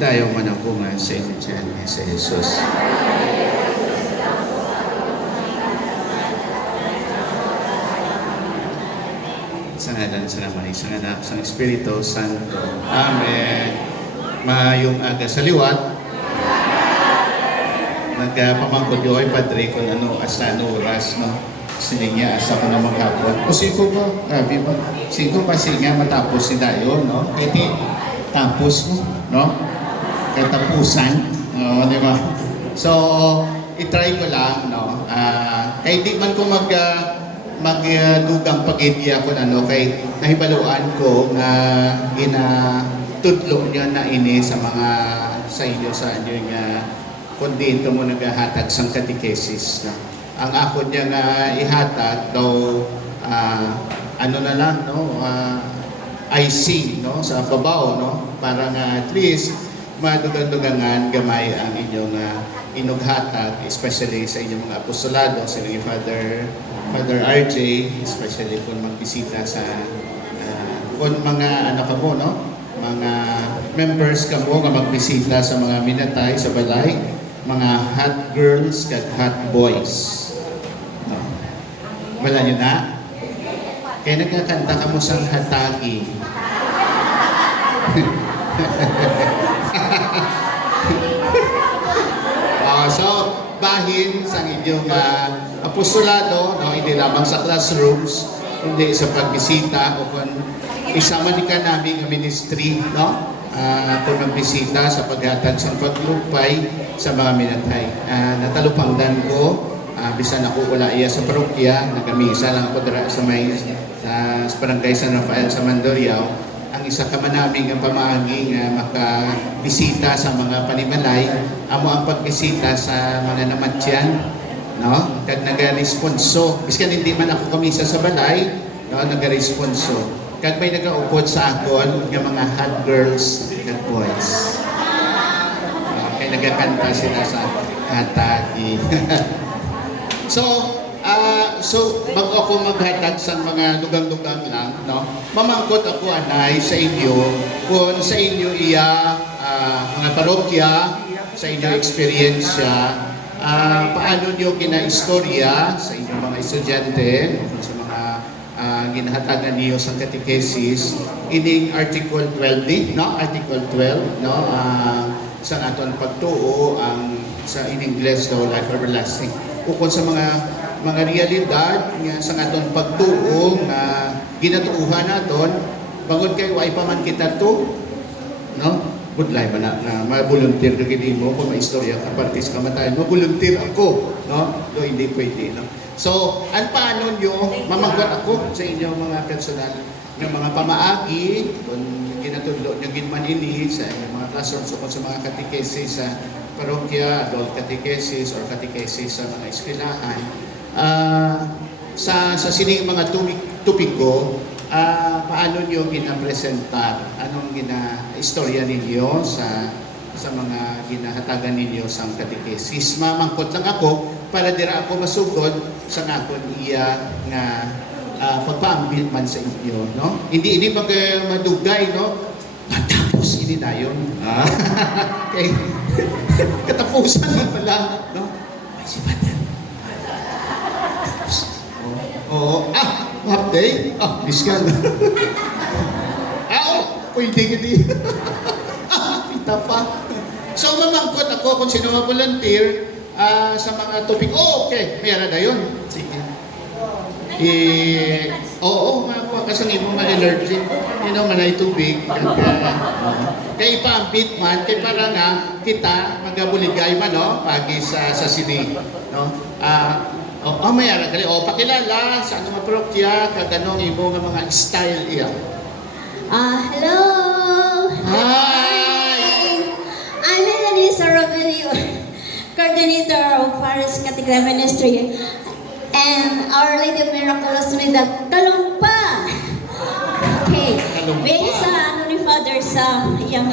Dayo man ako nga sa inyo dyan, sa Jesus. Sa ngalan sa Namay, sa Anak, sa Espiritu Santo. Amen. Maayong aga sa liwat. Nagpamangkod yung ay Padre kung ano, asa ano oras, no? Sininya, asa ko na maghapon. O siko ba? Grabe ba? Siko pa siya matapos si Dayo, no? Kaya di, tapos mo, no? Kaya tapusan, no? Di ba? So, itry ko lang, no? Kaya di man ko magdugang pag-idea ko ano, kay nahibaluan ko na ginatudlo niya na ini sa mga sa inyo nga kundi ito mo naghahatag sang katikesis na ang ako niya nga ihatag daw ano na lang no IC no sa babaw no para nga at least madugang-dugangan gamay ang inyong inughatag especially sa inyong mga apostolado sa inyong Father RJ especially kung magbisita sa kung mga ano ka mo no mga members ka mo nga magbisita sa mga minatay sa balay mga hot girls kag hot boys. No. Wala nyo na? Kaya nagkakanta ka mo sang hatagi. So, bahin sa inyong apostolado, no, hindi lamang sa classrooms, hindi sa pagbisita o kung isama ni ka namin ang ministry, no? Kung magbisita sa paghatag sa paglupay sa mga minatay. Natalupangdan ko, bisan ako wala iya sa parokya, nagamisa lang ako dira sa may sa barangay San Rafael sa Mandurriao. Ang isa ka man namin ang pamaagi nga makabisita sa mga panimalay, amo ang pagbisita sa mga namatyan, no? Kag nagaresponso, biskan hindi man ako kamisa sa balay, no, nagaresponso. Kag may nagaupod sa akon nga mga hot girls and boys. Kaya nagakanta sila sa hatagi. So bago ako maghatag sa mga lugang-lugang lang, no? Mamangkot ako anay sa inyo kung sa inyo iya mga parokya, sa inyo eksperyensya, paano niyo kinaistorya sa inyong mga estudyante, sa mga ginahatagan niyo sa catechesis ining Article 12 no Article 12 no sa aton pagtuo ang sa in English daw life everlasting ukon sa mga realidad nga sa aton pagtuo nga ginatuuhan naton bangod kay way pa man kita to no budlay man na ma-volunteer ka gid mo kung maistorya ka partis kamatayon ma-volunteer ako no do hindi pwede no. So, paano nyo, mamangkot ako sa inyo mga personal ng mga pamaagi, kung ginatudlo nyo ginman ini sa inyong mga classrooms o sa mga catechesis sa parokya, adult catechesis or catechesis sa mga eskwelahan. Sa sining mga tupiko, paano nyo ginapresentar? Anong istorya ninyo sa mga ginahatagan ninyo sa catechesis? Mamangkot lang ako para dira ako masugod sa nakon iya nga pagpaambit man sa inyo, no? Hindi madugay, no? Matapos ini dayon. Okay. Katapusan man pala, no? Ay, si Father. Oo. Half day? Diskan. Pwede gini. Pita pa. So, mamangkot ako kung sino ma-volunteer sa mga topic. Okay. Mayroon na yun. Sige. Oo, mga kasang mo ma-allergy. Manay tubig. Kaya ipaambit man, kaya para nga kita magabuligay man, no? Pagi sa sini. No? Mayroon ka rin. Pakilala sa mga parokya, kaganong imo nga mga style iya. Hello! Hi! I'm Melissa Romelio, coordinator of Paris Catholic Ministry, and Our Lady of Miracles Trinidad, Talumpa! Okay, based sa ni Father sa iyang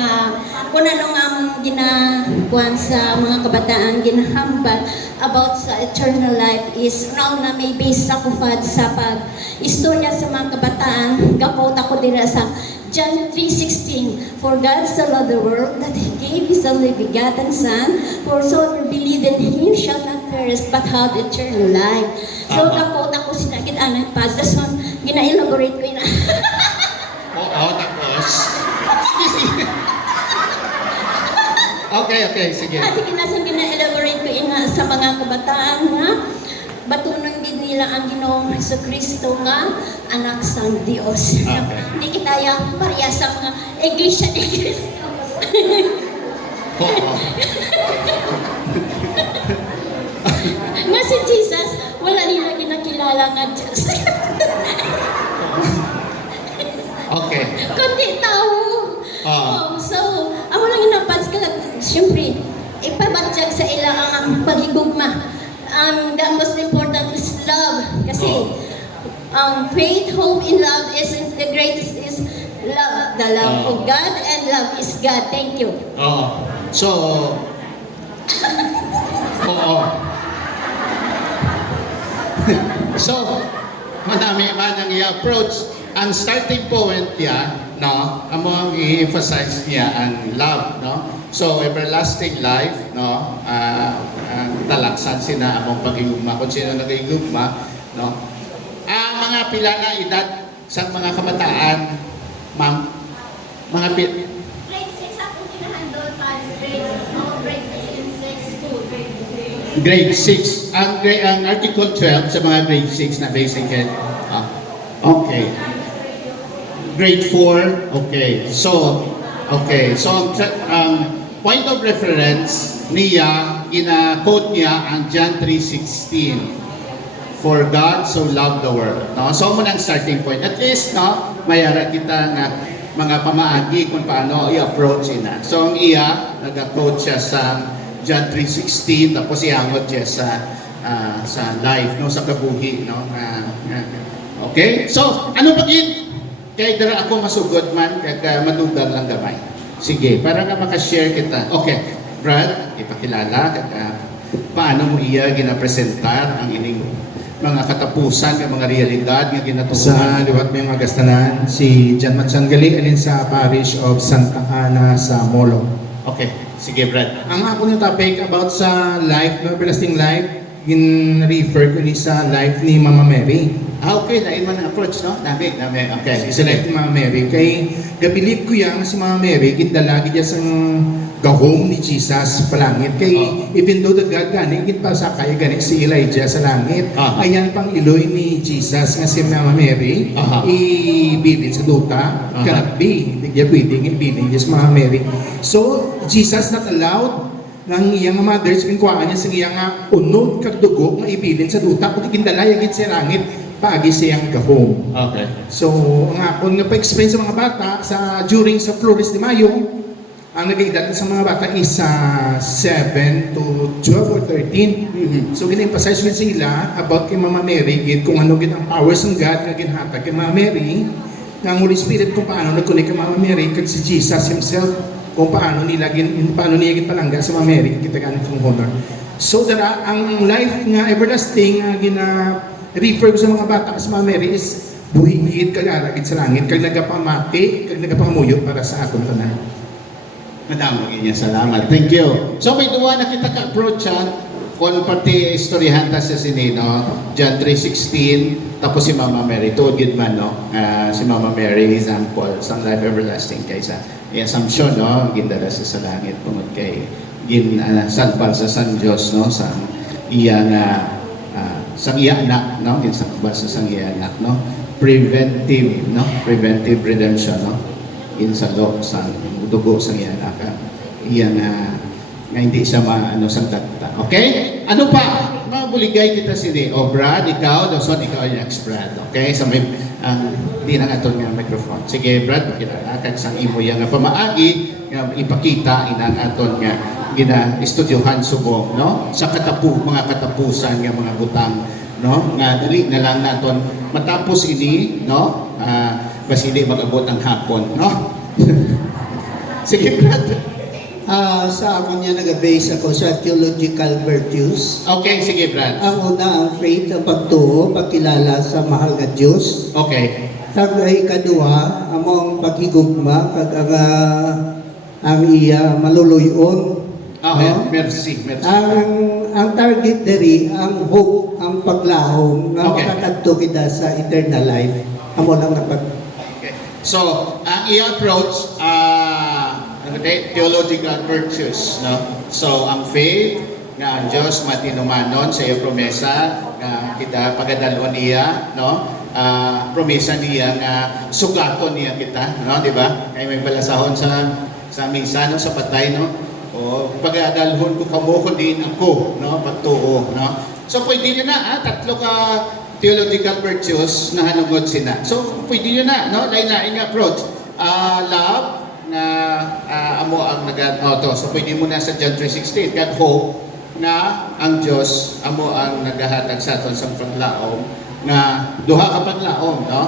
kung anong ang ginakuan sa mga kabataan, ginahambal about sa eternal life is now na may base sa kufad sa pag-istorya sa mga kabataan, gapot ako dira sa John 3:16, for God so loved the world that He gave His only begotten Son, for whosoever believe in Him shall not perish but have eternal life. So Tama. ako sinagit anang pas. That's one, gina-elaborate ko yun. Oo, tapos. Sige. Okay, sige. Kasi kinasang gina-elaborate ko yun sa mga kabataan nga, batunon din nila ang Ginoong Jesucristo nga anak sa Diyos. Okay. Hindi kita yung pareha sa mga Iglesia ni Cristo. Oo. Nga si Jesus, wala nila ginakilala nga Diyos. Okay. Kundi tao. Ah. So, ako lang inapats ka lang. Siyempre, ipabatyag sa ila ang pagigugma. The most important is love. Kasi, faith, hope, and love is the greatest is love. The love of God and love is God. Thank you. Oo. So, oo. So, madami man ang i-approach. Ang starting point niya, no, amo ang i-emphasize niya ang love, no? So, everlasting life, no, ang talaksan sina among pagigugma, kung sino nagigugma, no? Ang mga pila na edad sa mga kabataan, ma'am, mga Grade 6 ako kinahandol pa. Grade 6. Ako grade 6 and 6 to grade 3. grade 6. Ang article 12 sa mga grade 6 na basic head. Okay. Grade 4, okay. So, ang point of reference niya, gina-quote niya ang John 3:16. For God so loved the world. No? So, mo ang starting point. At least, no, mayara kita na mga pamaagi kung paano i-approach ina. So, ang iya, nag-quote siya sa John 3:16, tapos iangot siya sa life, no, sa kabuhi, no. Okay? So, ano pa gid? Kaya dara ako masugod man, kaya madugang lang gamay. Sige, para nga makashare kita. Okay, Brad, ipakilala, kaya paano mo iya ginapresentar ang ining mga katapusan, ng mga realidad nga Sa ginatutunan. liwat may mga gastanan, si John Matsangali alin sa parish of Santa Ana sa Molo. Okay, sige Brad. Ang ako yung topic about sa life, no, everlasting life, in-refer ko ni sa life ni Mama Mary. Okay, nain man ang approach, no? Dami. Okay, Sa life ni Mama Mary. Kay gabilib ko yan si Mama Mary, gindalagi niya sang gahom ni Jesus palangit. Kay even though the God gani, git pa sa kaya gani si Elijah sa langit. Ayan pang iloy ni Jesus nga si Mama Mary, ibilin sa duta, cannot be. Hindi niya pwedeng ibilin niya sa Mama Mary. So, Jesus not allowed ng iyang mothers, pinkuhaan niya sa iyang unod kagdugo nga ibilin sa duta, kundi gindalaya git sa langit, paagi siyang gahom. Okay. So, ang akon nga pa-explain sa mga bata during sa Flores de Mayo, ang nag-edad sa mga bata is 7 to 12 or 13. So, gina-emphasize ko sila about kay Mama Mary, kung ano gid ang powers ng God nga ginhatag kay Mama Mary, nga ang Holy Spirit kung paano nag-connect kay Mama Mary kag si Jesus himself, kung paano niya ginpalangga sa Mama Mary, kita ganin ng honor. So, ang life nga everlasting nga refer ko sa mga bata sa Mama Mary is buhigit kag aragid sa langit kag nagapamati kag nagapangamuyo para sa aton tanan. Madam, maging salamat. Thank you. So may duwa na kita ka-approach kung pati istoryahan ta sa sinino, John 3:16, tapos si Mama Mary, tuod yun man, no? Si Mama Mary, example, sa life everlasting kaysa i-assumption, no? Gindala sa langit, tungod kay salpal sa San Diyos, no? Sa iya sang iya anak, no? Ginsakbal sa sang iya anak, no? Preventive, no? Preventive redemption, no? Insalo sa dugo sa iya anak. Iya nga hindi siya sang dagta. Okay? Ano pa? Mabuligay kita sini. O Brad, ikaw, Dawson, ikaw ay next Brad. Okay? Sa may, di na aton nga microphone. Sige Brad, makilala kag sang imo yang pamaagi nga ipakita inang aton nga gina-estudyohan subong, no? Sa mga katapusan nga mga butang, no? Nga dali na lang naton matapos ini, no? Basi hindi mag-abot ang hapon, no? Sige, Brad. Sa ako niya nag-base ako sa theological virtues. Okay, sige, Brad. Ang una, ang faith, ang pagtuo, pagkilala sa mahal na Diyos. Okay. Kag ikaduha, among paghigugma, kag ang iya maluluyon. Okay, no? merci, merci. Ang target diri, ang hope, ang paglahom nga Okay. makakadto kita sa eternal life. Amo lang napag Okay. So, ang i-approach, theological virtues, no? So, ang faith, nga ang Diyos matinumanon sa iyo promesa, nga kita pagadalon niya, no? Promesa niya nga sugaton niya kita, no? Di ba? Kaya may balasahon sa misa, no? Sa patay, no? O pagadalhon ko kamo ko din ako, no? Pagtuo, no? So, pwede nyo na, tatlo ka theological virtues na hanungod sina. So, pwede nyo na, no? Lain-lain nga approach. Love, na amo ang to. So, pwede mo na sa John 3:16. God hope na ang Diyos amo ang nagahatag sa aton sa paglaom na duha ka paglaom, no?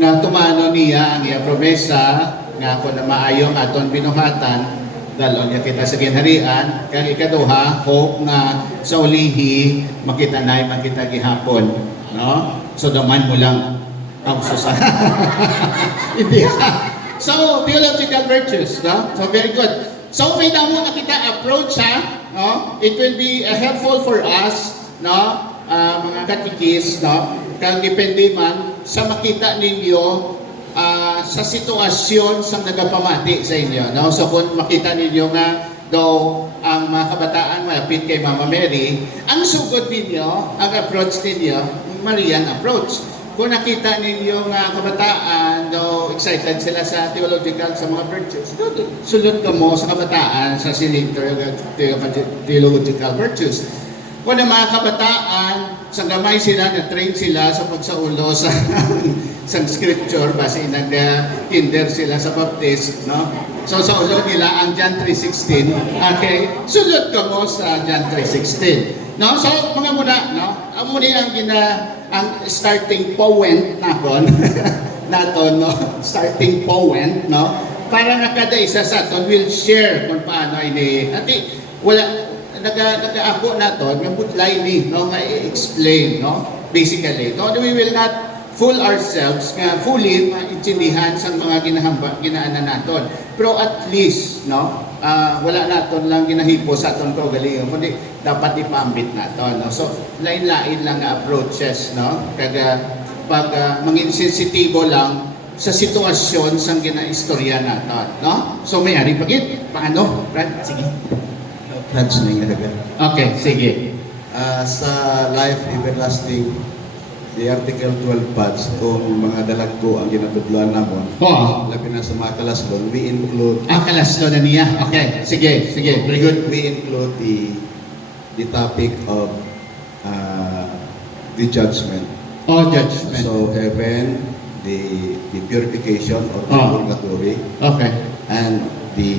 Na tumano niya ang iya promesa nga kung na maayong aton binuhatan dalon niya kita sa ginharian kag ikaduha hope nga sa ulihi makita nay makita gihapon, no? So daman mo lang ang susa. Hindi. So theological virtues, no? So very good. So may damo na kita approach, ha? No? It will be helpful for us, no? Mga katikis, no? Kung depende man sa makita ninyo sa sitwasyon sa nagapamati sa inyo, no? So kung makita ninyo nga daw ang mga kabataan malapit kay Mama Mary, ang sugod ninyo, ang approach ninyo, Marian approach. Kung nakita ninyo nga kabataan daw excited sila sa theological sa mga virtues, sulod ka mo sa kabataan sa siling theological virtues. Kung ang mga kabataan, sa gamay sila, na-train sila sa pagsaulo sa scripture, base nag-kinder sila sa baptist, no? So sa ulo nila ang John 3:16, okay? Sulod ka mo sa John 3:16. No? So mga muna, no? Ang muna ang starting point naton, no? Starting point, no? Para nga kada isa sa aton will share kung paano ini. Ati wala nag-ako naton nga butlay ni, no, nga i-explain, no? Basically, no, we will not fool ourselves nga fully maintindihan sa mga ginaanan naton. Pero at least, no, wala naton lang ginahipo sa aton kaugalingon, kundi dapat ipambit naton, no? So lain-lain lang nga approaches, no? Kada pag mangin sensitibo lang sa sitwasyon sang ginaistorya naton, no? So may ari pagit paano, Brad? Sige. Hands na nga. Okay, sige. Sa life everlasting, the Article 12 pads, kung mga dalagko ang ginatudloan namon, Oh, labi na sa mga kalaslon, we include kalaslo na niya. Okay, sige, sige. Very good. we include the topic of the judgment. Oh, judgment. So heaven, the purification or the Oh. purgatory, Okay. and the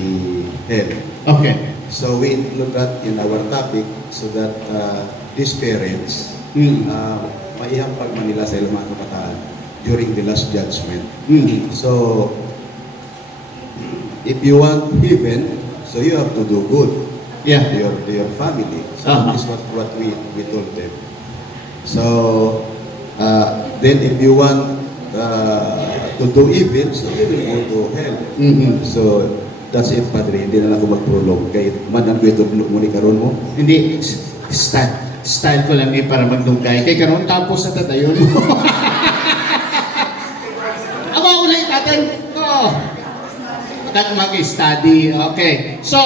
hell. Okay. So we include that in our topic so that these parents maihampag Manila sa ilang mga kabataan during the last judgment. So, if you want heaven, so you have to do good Yeah. to your family. So that is what we told them. So, then if you want to do evil, so you will go to hell. So, that's it, Padre. Hindi na lang ako mag-prolong. Kaya manang ko ito mo ni karon mo. Hindi, style ko lang ni para magdugay. Kaya karon tapos na tatayon mo. Ako ulit natin. Oh. Mag-study. Okay. So,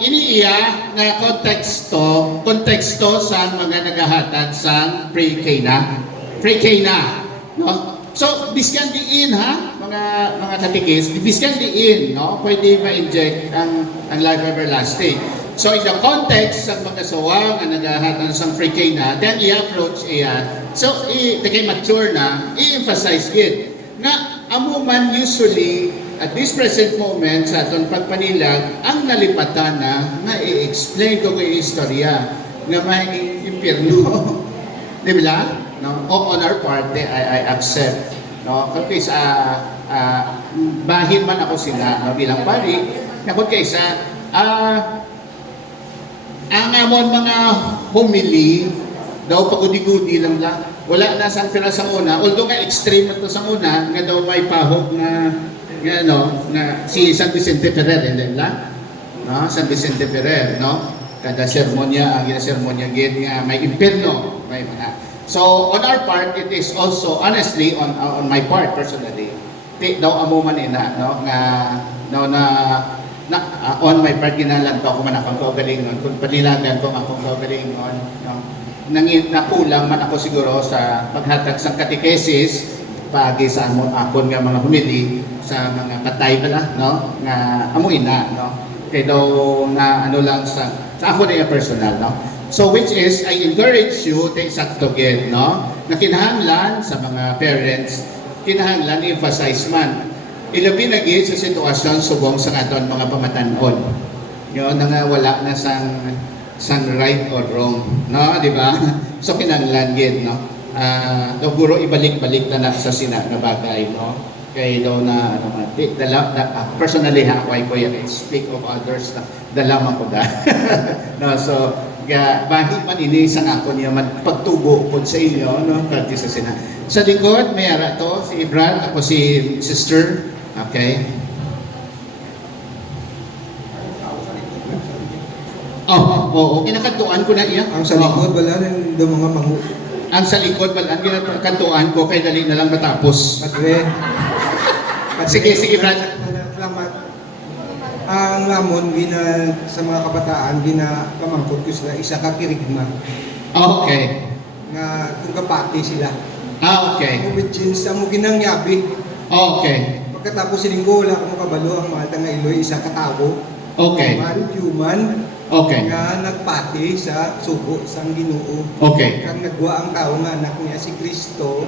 iniiya na konteksto sa mga naghahatag sa pre-Cana. Pre-Cana. No? So, biskan diin, ha? Mga katikis, biskan diin, no? Pwede ma-inject ang life everlasting. So, in the context ng mga sawa nga naghahatag sa pre-Cana, then i-approach iya. So, kay mature na, i-emphasize it. Nga, amo man usually, at this present moment, sa atong pagpanilag, ang nalipatan na nga i-explain ko kay istorya nga may impyerno. Di ba? No? On our part, I accept. No? Kung kaysa, bahin man ako sila, no? Bilang pari, na kung kaysa, ang amon mga homily, daw pagudi-gudi lang lang. wala na sang pira sa una, although nga extreme na to sa una, nga daw may pahog na na si San Vicente Ferrer, hindi la? No, San Vicente Ferrer, no? Kada sermonya, ang sermonya gid nga may impierno, may mga. So on our part, it is also honestly on my part personally, di daw amo man ina, no, nga no na on my part ginalan ko man akong kaugalingon, kung panilagan ko akong kaugalingon, no. Nakulang man ako siguro sa paghatag sa catechesis pagi sa akon nga mga humili sa mga patay pala, no, nga amo ina, no. Kay daw na ano lang sa ako na yung personal, no. So which is I encourage you to eksakto gid, no, na kinahanglan sa mga parents, kinahanglan i-emphasize man ilabi na gid sa sitwasyon subong sa aton mga pamatanon. Yun na nga wala na sang right or wrong, no, di ba? So kinahanglan gid, no. Siguro ibalik-balik na sa sina nga bagay, no. Kay daw na ano man, personally ha, ako ay speak of others na dalaman ko da. No, so bahid man ini sa ako niya man pagtubo pod sa inyo, no, kadto sa sina. Sa likod may ara to si Brad, ako si sister. Okay. Oo, kinakatuan ko na iya. Ang sa likod, wala rin yung mga mangu. Ang sa likod wala, kinakatuan ko kay dali na lang matapos. Padre. Sige, Brad. Salamat. Ang lamon, sa mga kabataan, pamangkot ko sila, isa ka kirigma. Okay. Nga kung kapati sila. Okay. Obedience, mo ginangyabi. Okay. Pagkatapos silinggo, wala ka mo kabalo, ang malta nga iloy, isa katabo. Okay. Human. Okay. Nga nagpati sa sugo, sang Ginoo. Okay. Kang nagwa ang tao nga anak niya si Kristo,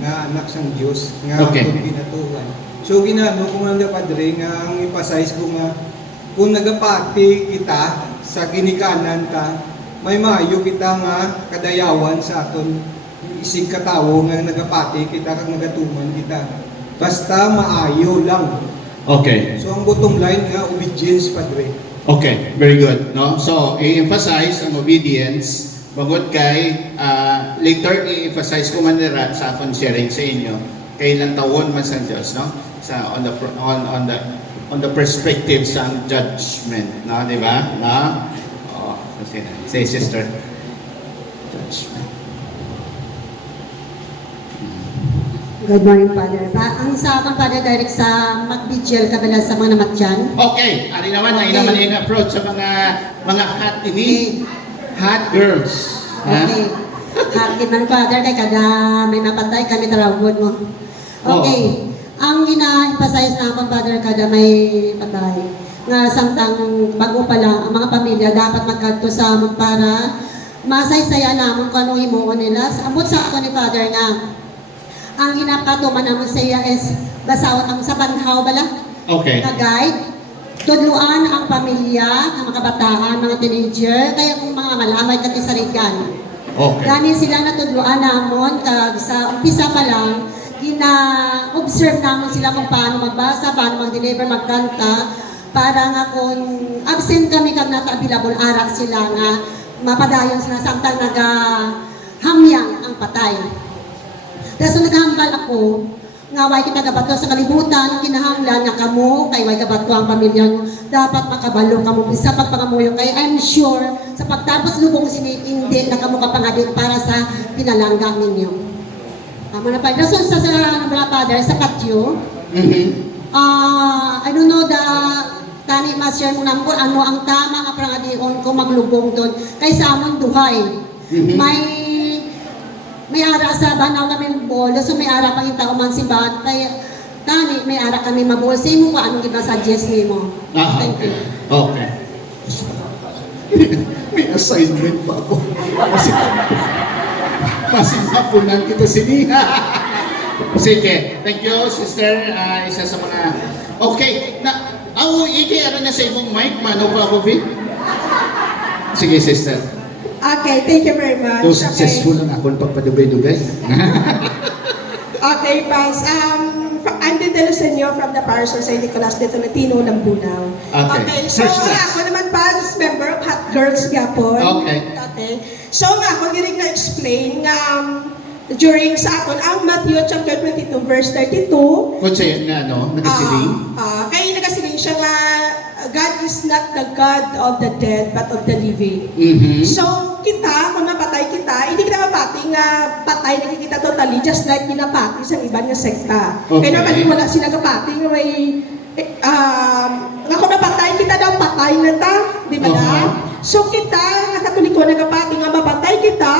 nga anak sang Diyos, nga Okay. akong ginatuhan. So ginano kung ang Padre nga ang emphasize ko nga kung nagapati kita sa ginikanan ta, may maayo kita nga kadayawan sa aton isig katawo nga nagapati kita kag nagatuman kita. Basta maayo lang. Okay. So ang bottom line nga obedience, Padre. Okay, very good, no? So, i-emphasize ang obedience bangod kay later i-emphasize ko man nila sa akong sharing sa inyo kailan tawon man sa Diyos, no? Sa on the perspective sa judgment, no, di ba? No? Oh, say sister. Judgment. Good morning, Father. Ang sa akin, Father, direct sa mag-vigil ka bala sa mga namatyan. Okay, ari naman na inaman yung approach sa mga hot ini, hot girls. Ha? Okay. Hakin man, Father, kay kada may mapatay, kami tarawod mo. Okay. Ang ina-emphasize na akong, Father, kada may patay. Nga samtang bago pa lang, ang mga pamilya dapat magkanto sa amon para masay-saya namon kung anong himuon nila. Amot sa ako ni Father nga, ang ginapatuman naman sa iya is basawat ang sa banhaw bala. Okay. Ka-guide, tudluan ang pamilya, ang mga kabataan, mga teenager, kaya kung mga malamay kati sa rigan. Okay. Gani sila natudluan namon, kag sa umpisa pa lang, gina-observe namon sila kung paano magbasa, paano mag-deliver, magkanta, para nga kung absent kami kag nata available arak sila nga mapadayon sila samtang nagahamyang ang patay. Kasi naghambal ako, nga way kita gabato sa kalibutan, kinahanglan nga kamo, kay way gabato ang pamilya nyo, dapat makabalo kamo isa pagpangamuyo. Kay I'm sure, sa pagtapos lubong sinitindi na kamo kapangadit para sa pinalangga ninyo. Tama na pa. Rason sa Father, sa Katyo, I don't know tani ma-share mo naman kung ano ang tama nga prangadion ko maglubong doon. Kay sa amon duhay, may ara sa banaw kami bol, so may ara pang tao man si Bat, kaya tani may ara kami mabol. Sa imo ko anong gina-suggest nimo? Thank you. Okay. May assignment pa ako. Masipapunan kita siniha. Sige. Thank you, sister. Isa sa mga... Okay. Iki-ara na sa imong mic, mano pa ako, Vic? Sige, sister. Okay, thank you very much. So successful ang akong pagpadubay-dubay. Okay, Paz. I'm the Delusenyo from the Parish of St. Nicolas de Tolentino, Lambunaw. Okay. So First class. ako naman, Paz, member of Hot Girls Gapon. Okay. So nga, ako girig na explain nga during sa aton ang Matthew chapter 22 verse 32. Kung siya nga, no? Nagasiling. Kaya nagasiling siya nga, God is not the God of the dead, but of the living. Mhm. So, kita, kung napatay kita, hindi kita mapati nga patay na kita totally, just like ginapati sa iba nga sekta. Okay. Kaya naman wala sila kapati nga may, nga kung napatay kita daw, patay na ta, di ba na? So, kita, nga katoliko na kapati nga mapatay kita,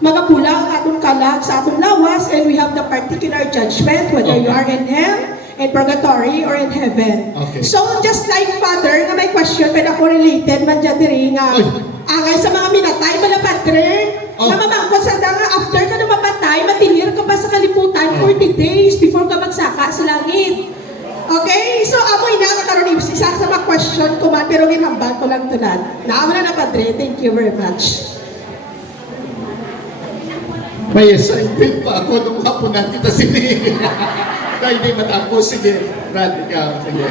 magapula ang atong kalag sa atong lawas, and we have the particular judgment, whether you are in hell, in purgatory, or in heaven. Okay. So, just like Father, nga may question, pero ako related man dyan diri nga, Oy. angay sa mga minatay, bala Padre, Oh. na mamangko sa nga, after ka na mapatay, matinir ka pa sa kaliputan Oh. 40 days before ka magsaka sa langit. Okay? So, amoy na karon isa sa mga question ko man, pero ginhambal ko lang tulad. Naama na Padre, thank you very much. May assignment pa ako nung hapon na kita sini. Dahil hindi matapos. Sige, Brad, ikaw. Sige.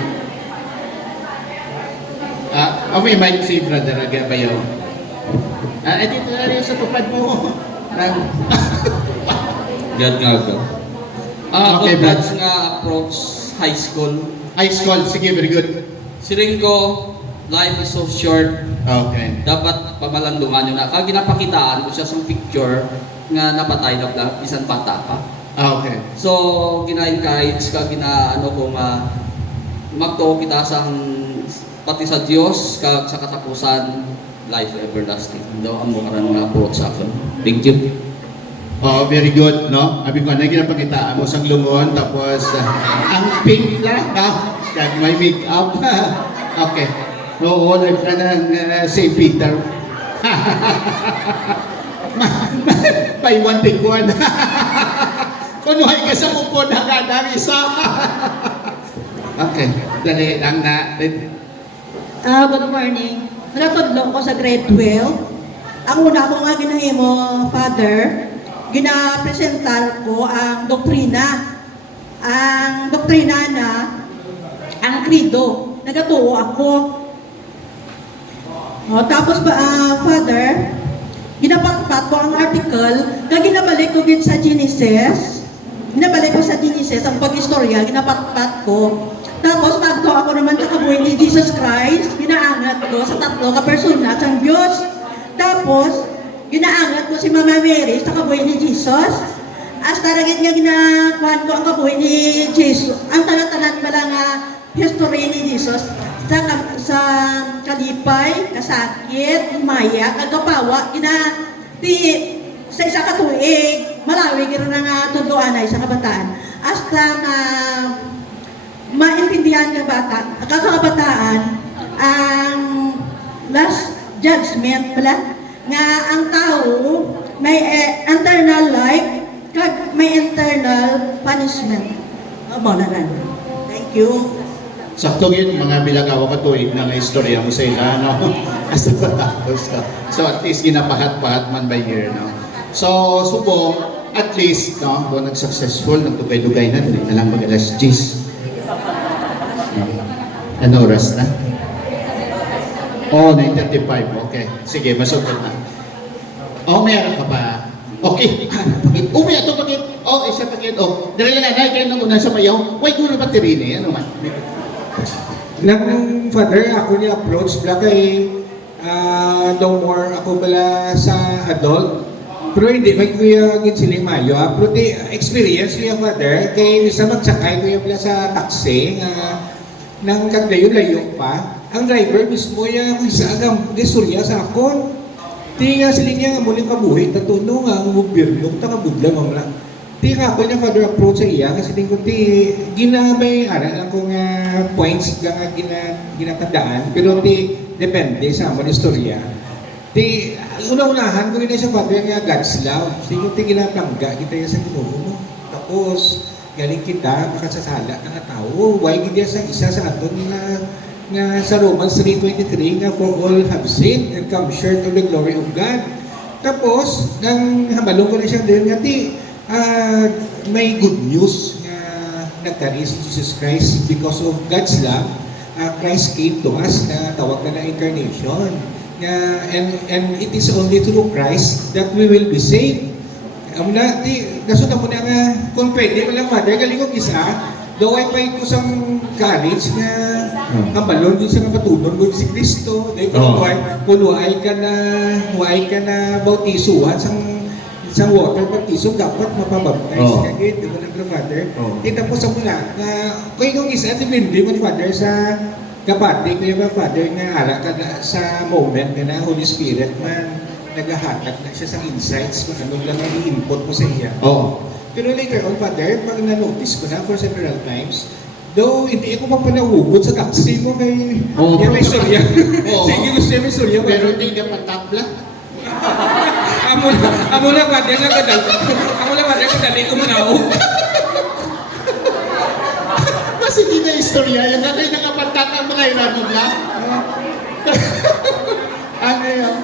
May mic si Brother Agabayo. Dito na rin sa tupad mo. God nga ka. Okay, Ako Brad. batch nga approach high school. High school. Sige, very good. Siring ko, life is so short. Okay. Dapat pamalandungan nyo na. Kaya ginapakitaan ko siya sa picture nga napatay na lang, isang bata pa. Okay. So, gina-encourage ka, gina-ano ko nga, magtuo kita sa pati sa Diyos, sa katapusan, life everlasting. Daw ang mga nga approach sa akin. Thank you. Oh, very good, no? Abi ko na ginapakitaan mo sang lungon, tapos ang pink lang, no? Kag may make-up. Okay. Oo, ka ng St. Peter. May one take one. Kunuhay ka sa upo na kadang isa. Okay, dali lang na. Good morning. Nakadlo ko sa grade 12. Ang una ko nga ginahimo, Father, ginapresentar ko ang doktrina. Ang doktrina na ang credo. Nagatuo ako. Tapos Father, ginapakpat ko ang article na ginabalik ko din sa Genesis. Ginabalik ko sa Genesis ang pag-istorya, ginapakpat ko. Tapos pagko ako naman sa kabuhay ni Jesus Christ, ginaangat ko sa tatlo ka persona sa Diyos. Tapos, ginaangat ko si Mama Mary sa kabuhay ni Jesus. As taragit nga ginakuhan ko ang kabuhay ni Jesus. Ang tanan-tanan pala nga history ni Jesus sa kalipay, kasakit, maya, kagapawa, sa isa katuig, malawi gina nga tudloan ay sa kabataan. Hasta na maintindihan ng bata, kakabataan, ang last judgment pala, nga ang tao may eternal life, kag may eternal punishment. Amo na lang. Thank you. Sakto yun, mga bilagawa ka tuig na nga istorya mo sa ila, no? Hasta patapos ka. So at least ginapahat-pahat man by year, no? So, subong, at least, no? Kung nag-successful, nagtugay-dugay na, hindi na lang mag-alas 10. Ano oras na? Oh, 9:35. Okay. Sige, masukot na. Oh, meron ka pa. Okay. Umi, ito pakit. Oh, isa pakit. Oh, dali na kayo nang una sa mayaw. Why gulo ba tirini? Ano man? Nang Father, ako ni approach bla kay no more ako bala sa adult. Pero hindi, may kuya gin sila mayo. Pero di experience niya Father, kay isa magsakay kuya bala sa taxi nga nang kaglayo-layo pa. Ang driver mismo yung isa agam disulya sa akon. Di nga sila niya nga muling kabuhi, tatuno nga ang gobyerno, bugla mamla. Di nga ako niya Father approach sa iya, kasi tingko ti ginamay aral lang kong points nga ginatandaan, pero ti depende sa amon istorya. Ti una-unahan ko yun sa Father nga God's love, tingko ti ginapangga kita sa Ginoo mo. Tapos galing kita makasasala ng tao, why gid sa isa sa aton nga sa Romans 3:23 nga for all have sinned and come short of the glory of God. Tapos nang habalong ko na siya din nga ti may good news nga nagkari si Jesus Christ because of God's love. Christ came to us na tawag na incarnation. And it is only through Christ that we will be saved. amo na, nasunod mo na nga, kung pwede, wala Father, galing ko isa, daw ay pa ko sang courage nga kabalon din sa kapatunon ko si Kristo. Dahil kung huwag ka na bautisuhan sang water baptism, dapat mapabaptize ka git, di ba na Father? Kita po sa mula, kung yung isa, depende mo ni Father sa kapatid, kaya ba Father, nga ala ka na sa moment na Holy Spirit man, naghahatag na siya sa insights kung ano lang ang i-input mo sa iya. Pero later on, Father, pag na-notice ko na for several times, though hindi ako pa panahugot sa taxi mo kay may istorya. Sige, gusto niya may istorya. Pero hindi ka patabla. Amo na, Father, kadali ko manahugot. Kasi hindi na istorya. Yung kakay nakapatak ang mga irano na. Ano yun?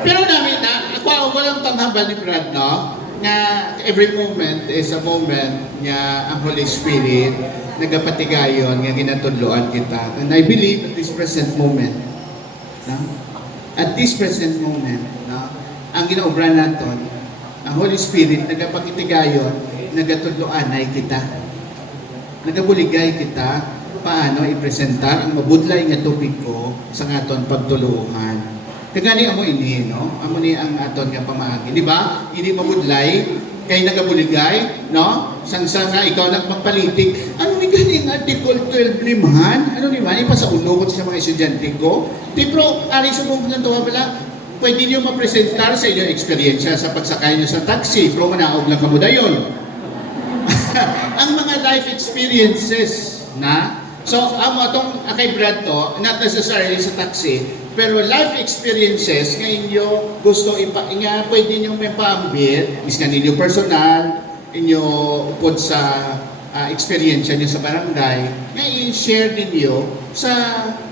Pero namin na, ako walang tanghaban ni Brad, no? Nga every moment is a moment nga ang Holy Spirit nagapatigayon nga ginatudloan kita. And I believe at this present moment, no? At this present moment, no? Ang ginaobran naton, ang Holy Spirit nagapakitigayon, nagatudloan ay kita. Nagabuligay kita paano ipresentar ang mabudlay nga tubig ko sa aton pagtuluhan. Kagani amo ini, no? Amo ni ang aton nga pamaagi, di ba? Hindi mabudlay kay nagabuligay, no? Sang nga ikaw nagpapalitik. Ano ni gani ang Article 12 liman? Ano ni man ipasaulo ko sa mga estudyante ko? Pero ari sa buong ng tuwa pala, pwede niyo mapresentar sa inyong eksperyensya sa pagsakay niyo sa taxi, pero manaog lang kamo dayon. Ang mga life experiences na so amo atong kay Brad to, not necessarily sa taxi, pero life experiences nga inyo gusto nga pwede niyo may paambit, is nga ninyo personal, inyo upod sa experience niyo sa barangay, nga i-share ninyo sa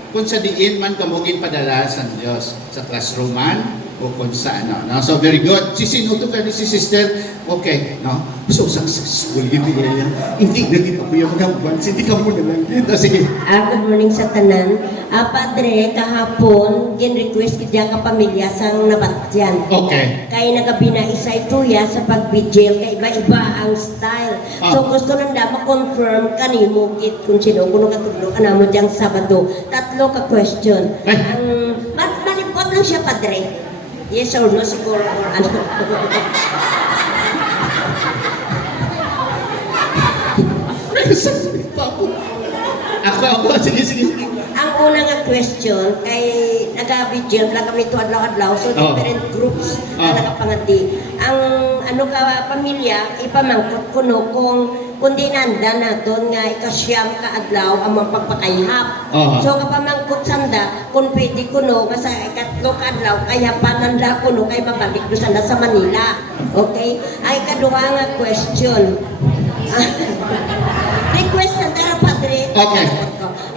kung sa diin man kamugin padala sa Diyos, sa classroom man, o kung sa ano. No? So very good. Sinuto ka ni si sister, okay, no? So successful, hindi naging ako yung mga buwans, hindi ka muna lang dito. Sige. Good morning sa tanan. Padre, kahapon, gin-request ko dyan ka pamilya sang nabatyan. Okay. Kaya nagabi na isa ito ya sa pag-vigil, kaya iba-iba ang style. So gusto nang ma-confirm kanimo kit kung sino, kung katulog ka na mo diyang Sabado. Tatlo ka question. Ang malipot lang siya, Padre. Yes or no, siguro, or ano. Ako, sige. Ang una nga question, kay nag-vigil lang kami ito adlaw-adlaw, so different groups na nagapangati. Ang ano ka pamilya, ipamangkot ko no kung di nanda naton nga ikasyam ka adlaw ang mga pagpakayhap. So kapamangkot sanda, kung pwede ko no, nga sa ikatlo ka adlaw, kaya pananda ko no, kay mabalik do sanda sa Manila. Okay? Ay kaduha nga question. Request na tara, Padre. Okay.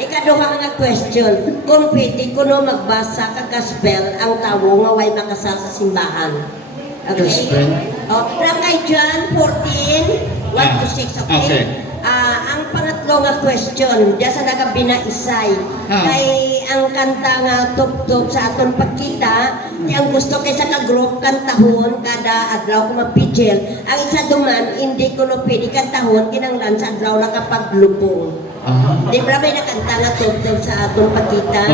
Ikaduha nga question. Kung pwede ko no magbasa ka gospel ang tawo nga way makasal sa simbahan. Okay? Gospel? Lang kay John 14, 1 to 6. Okay? Ang pangatlo nga question, diya sa nagabi na isay. Kay ang kanta nga tugtog sa aton pagkita, ang gusto kay sa ka-group kantahon kada adlaw ko mapigil. Ang isa duman, hindi ko no pwede kantahon kinanglan sa adlaw na kapaglubong. Di ba may nakanta nga tugtog sa aton pagkita?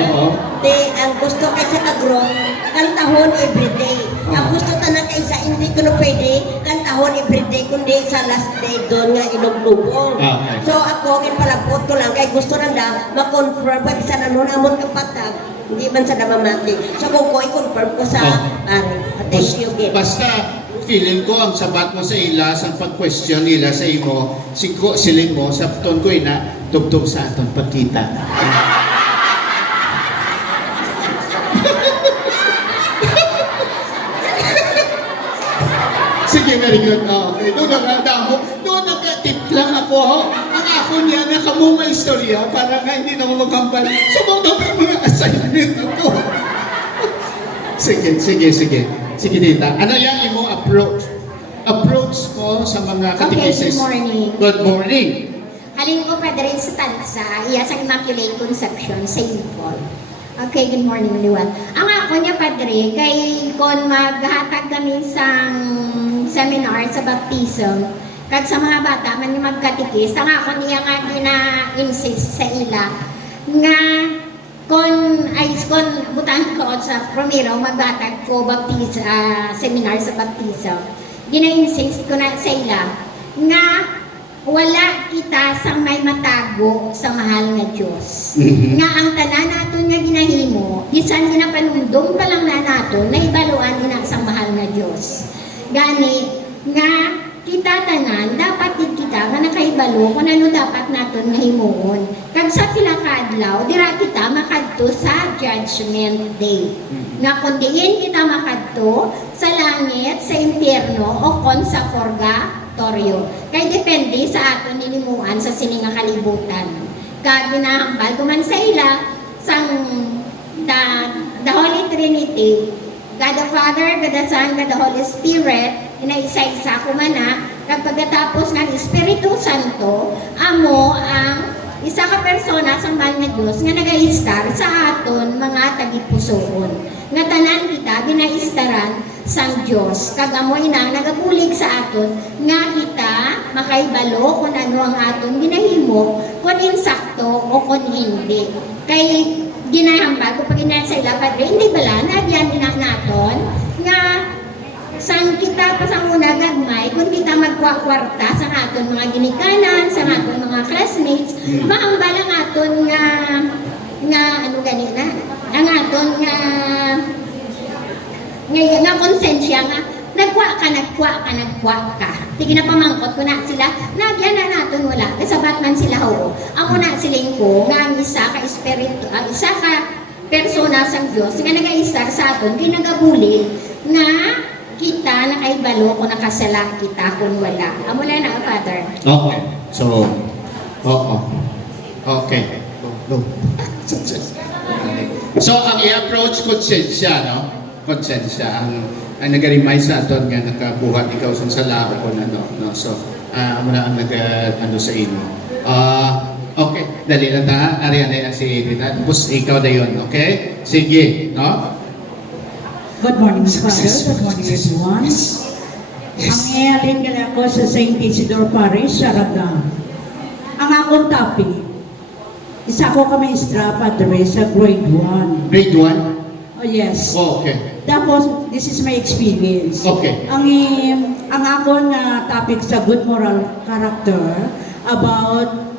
Di ang gusto kay sa ka-group kantahon everyday. Ang gusto tanan kay sa hindi ko no pwede kantahon everyday kundi sa last day doon nga inuglubong. So ako ginpalabot ko lang kay gusto nanda ma-confirm pag isa na nun amon kapatag hindi man sa namamati. So kung ko i-confirm ko sa thank you gift. Basta feeling ko ang sabat mo sa ila sa pag-question nila sa imo, siling mo sa ton ko ina tugtog sa aton pagkita. Sige, very good. Okay. Doon nag-tip lang ako. Ang ako niya, nakamuma istorya para nga hindi na ako magkampal. Sumunod ang mga assignment ako. Sige, Tita. Ano yung imong approach? Approach mo sa mga catechesis. good morning. Good morning. Halin ko, Padre, sa tansa, iya sa Immaculate Conception sa Impol. Okay, good morning, everyone. Ang ako niya, Padre, kay kon maghatag kami sa seminar sa baptism, kag sa mga bata, man yung magkatikis, ang ako niya nga gina-insist sa ila, nga kon butan ko sa Romero, maghatag ko seminar sa baptism, gina-insist ko na sa ila, nga wala kita sa may matago sa mahal nga Diyos. Nga ang tanan naton nga ginahimo, bisan ginapanumdum pa lang na naton, na ibaluan din sa mahal nga Diyos. Gani, nga kita tanan, dapat din kita nga nakaibalo kung ano dapat naton nga himuon. Kag sa pilakadlaw, dira kita makadto sa Judgment Day. Nga kundiin kita makadto sa langit, sa impyerno, o kon sa purgatorio. Kay depende sa aton ninimuan sa sininga kalibutan. Kag ginahambal ko man sa ila sang the Holy Trinity, God the Father, God the Son, God the Holy Spirit, inaisa-isa ko man na, kapag pagkatapos ng Espiritu Santo, amo ang isa ka persona sa mahal nga Diyos nga nag-aistar sa aton mga tagipusoon. Nga tanan kita, ginaistaran sang Diyos. Kagamoy na nagabulig sa aton nga kita makaibalo kung ano ang aton ginahimo, kung insakto o kung hindi. Kay ginahambal ko pag sa ila, Padre, hindi bala, nagyan din naton nga sang kita pa sa una gagmay, kung kita magkwarta sa aton mga ginikanan, sa aton mga classmates, maambal ang aton nga ano ganina, ang aton nga konsensya nga, nagkwa ka. Tigi na pamangkot ko na sila, nagyan na naton wala, kasabat man sila ho. Amo na siling ko, nga ang isa ka espiritu, isa ka persona sang Diyos, nga nag-aistar sa aton, kinagabuli, nga kita nakaibalo kung nakasala kita kung wala. Amo na na, Father. Okay. So, okay. Go. So, ang i-approach konsensya, no? Konsensya, ang nag-remind sa aton nga nakabuhat ikaw sa sala o ano, no? So, amo na ang ano sa inyo. Okay, dali na ta. Ariana na si Rita. Tapos ikaw na yun, okay? Sige, no? Good morning, Father. Good morning, everyone. Ang ialin ka ako sa St. Isidore Parish, Saraga. Ang akong topic, isa ko kami istra, Padre, sa grade 1. Grade 1? Oh, yes. Oh, okay. Tapos, this is my experience. Okay. Ang akong topic sa good moral character about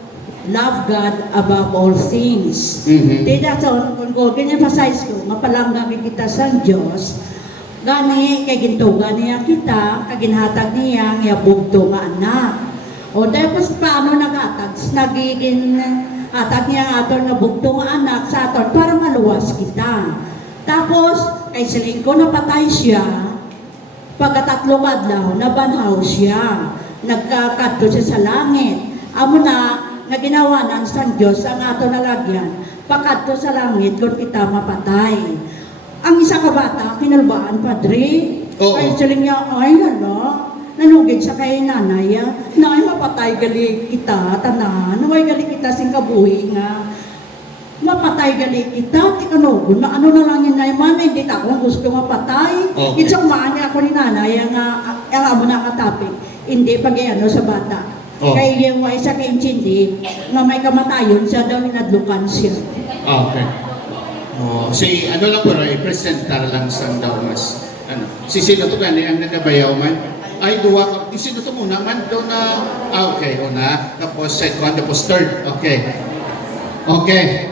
love God above all things. Tidak sa kung ganyan pasayos ko, mapalangga kita sa Diyos, gani, kay gintugan niya kita, kaginhatag niya, ngayabugto nga anak. O tapos paano nagatag? Nagiging hatag niya aton nga bugto nga anak sa aton para maluwas kita. Tapos, kay siling ko napatay siya, pagkatatlong adlaw, nabanhaw siya, nagkakadto siya sa langit. Amo na, nga ginawa ng San Diyos ang ato nalagyan, pakadto sa langit kung kita mapatay. Ang isa ka bata, kinalbaan, Padre, kaya siling niya, ay nanugid sa kay nanay, nay mapatay gali kita, tanan, naway gali kita sing kabuhi nga, mapatay gali kita, ti kanugon, na ano na lang yun na man, hindi akong gusto mapatay. Itsang maan niya ako ni nanay, ang amo na katapik, hindi pag sa bata. Kaya yung isa kay Inchindi, nga may kamatayon siya daw inadlukan siya. Okay. Si ano lang po, presentar lang sa daw mas. Ano? Si sino to gani ang nagabayaw man? Ay, duwa ka. Sino to muna man daw na, okay, una. Tapos second, tapos third. Okay. Okay.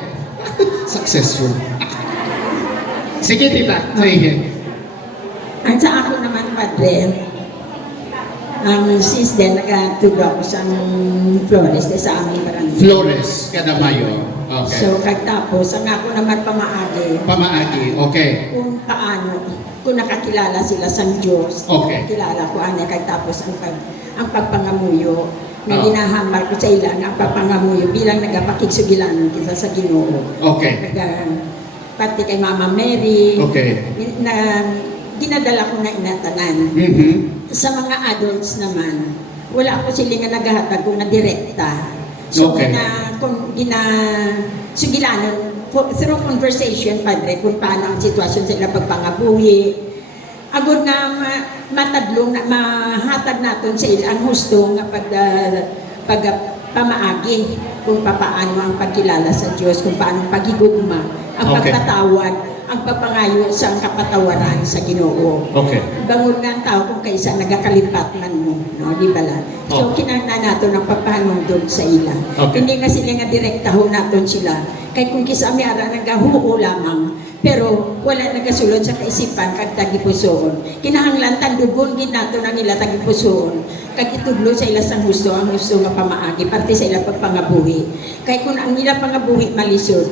Successful. Sige, tita. Sige. At sa ako naman, Padre, ang sister, nagatuga ko sa Flores, sa aming barangay. Flores, Kadamayo. Okay. So, kagtapos, ang ako naman pamaagi. Pamaagi, okay. Kung paano, kung nakakilala sila sa Diyos, Okay. nakakilala ko, kagtapos ang pagpangamuyo, na ginahamar ko sa ilan, ang pagpangamuyo, bilang nagapakigsugilan kita sa Ginoo. Okay. Pati kay Mama Mary, Okay. dinadala ko na inatanan. Sa mga adults naman, wala ako sila nga naghahatag kung na direkta. So, Okay. kung sugilanon through conversation, Padre, kung paano ang sitwasyon sa ilang pagpangabuhi. Agod nga matadlong na mahatag naton sa ilang husto nga pamaagi kung paano ang pagkilala sa Diyos, kung paano ang pagigugma, ang Okay. pagtatawad, ang pagpangayo sa kapatawaran sa Ginoo. Okay. Bangon nga ang tao kung kaysa nagakalipat man mo, no, di ba lang? So, kinahanglan nato ng pagpahanong doon sa ila. Okay. Hindi nga sila nga direktaho naton sila. Kaya kung kisa may ara nagahuo lamang, pero wala nagasulod sa kaisipan kag tagipusoon. Kinahanglan tandugon gid nato ang ila tagipusoon. Kag itudlo sa ila sang gusto, ang gusto nga pamaagi parte sa ila pagpangabuhi. Kaya kung ang ila pangabuhi malisod,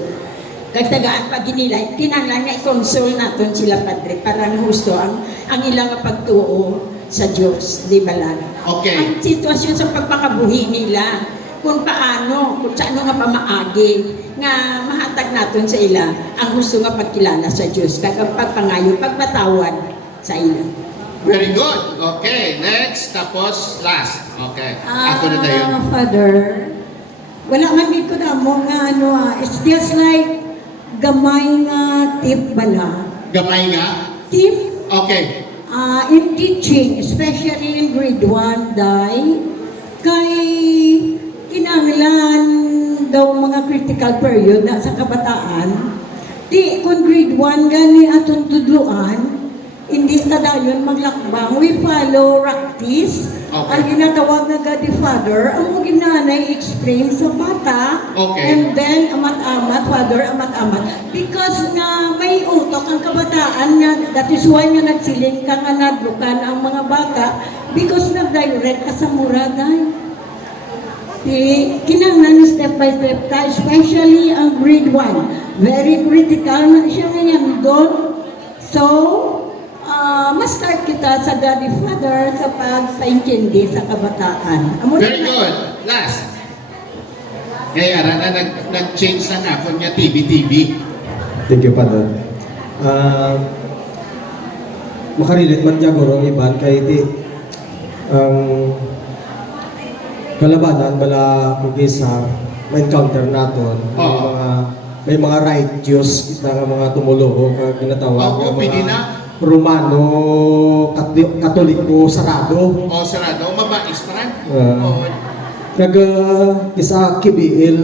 kag tagaan pa ginila, kinahanglan nga i-console naton sila, Padre, para nga husto ang ilang pagtuo sa Dios, di ba lang? Okay. Ang sitwasyon sa pagpangabuhi nila, kung paano, kung sa ano nga pamaagi, nga mahatag naton sa ila ang gusto nga pagkilala sa Dios, kag ang pagpangayo, pagpatawad sa ila. Very good. Okay, next, tapos last. Okay, ako na tayo. Father, wala man dito na mo nga it's just like gamay nga tip bala. Gamay nga. Tip Okay. in teaching, especially in grade 1, kay kinahanglan daw mga critical period na sa kabataan. Di, kung grade 1 gani atong tudluan, hindi na dayon maglakbang. We follow practice. Okay. Ang ginatawag na Godfather, ang mga ginanay explain sa bata. Okay. And then, amat-amat, Father, amat-amat. Because nga may utok ang kabataan nga, that is why nga nagsiling ka nga nadlukan ang mga bata because nag-direct ka sa muraday. Kinanglan step by step ka, especially ang grade 1. Very critical na siya ngayon doon. So, ma-start kita sa Godfather sa pagpaintindi sa kabataan. Very good. Last. Kaya na nag-change na nga kung niya TV. Thank you, Father. Makarilit man dyan guro ang iban kay di ang kalabanan bala kugis sa ma-encounter naton may mga righteous kita nga mga tumulo kag ginatawag nga pwede mga na. Romano Katoliko sarado. Sarado. Mabais pa rin. Nag isa kibiil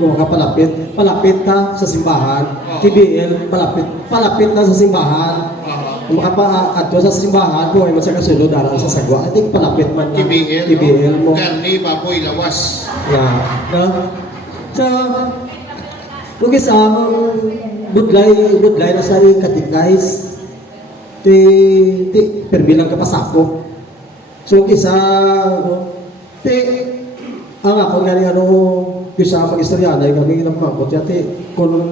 kung palapit ta sa simbahan. Kibiil palapit na sa simbahan. Kung makapakadto sa simbahan po ay masakasulod aral sa sagwa. I think palapit man na kibiil mo. Garni, baboy, lawas. So, kung isa budlay na sa katikais ti perbilang kapasako. So kisa ang ako nga kisa mag-istoryanay kami ginapamot yati kung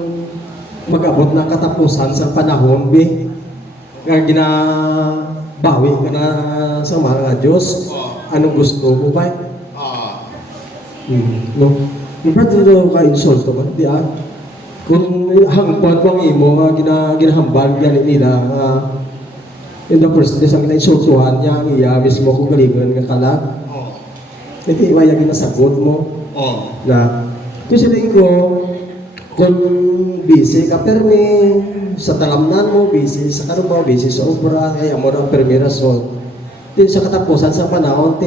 mag-abot na katapusan sa panahon nga ginabawi ka na sa mga Diyos. Anong gusto mo ba? No? Ibrad na ka-insulto ba? Di kung hangpan ko ang imo nga ginahambal ganit nila in the first place ang insultuhan niya ang iya mismo kung galingon nga kala. Iti iwaya ginasagot mo. Na kasi ko kung busy ka permi sa talamnan mo, busy sa karubaw, busy sa obra, kaya mo ng permira so sa katapusan sa panahon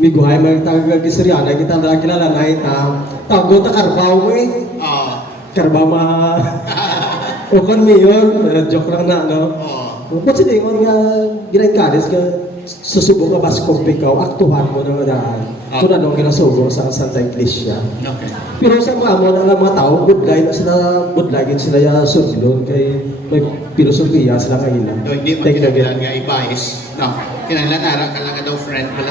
miguhay mo yung tagagisriana kita na kilalanay tago ta karbaw mo karbaw o kon mi yun joke lang na no ba't sila yung ginag-kalis ka susubok ka bas kung ikaw aktuhan mo na madaan kung ano ginasugo sa Santa Iglesia. Pero sa mga tao budlay sila ya sundon kay may filosofiya sila kahilan. Hindi magkinabilan nga ibais. Kinailan ara ka lang daw friend pala.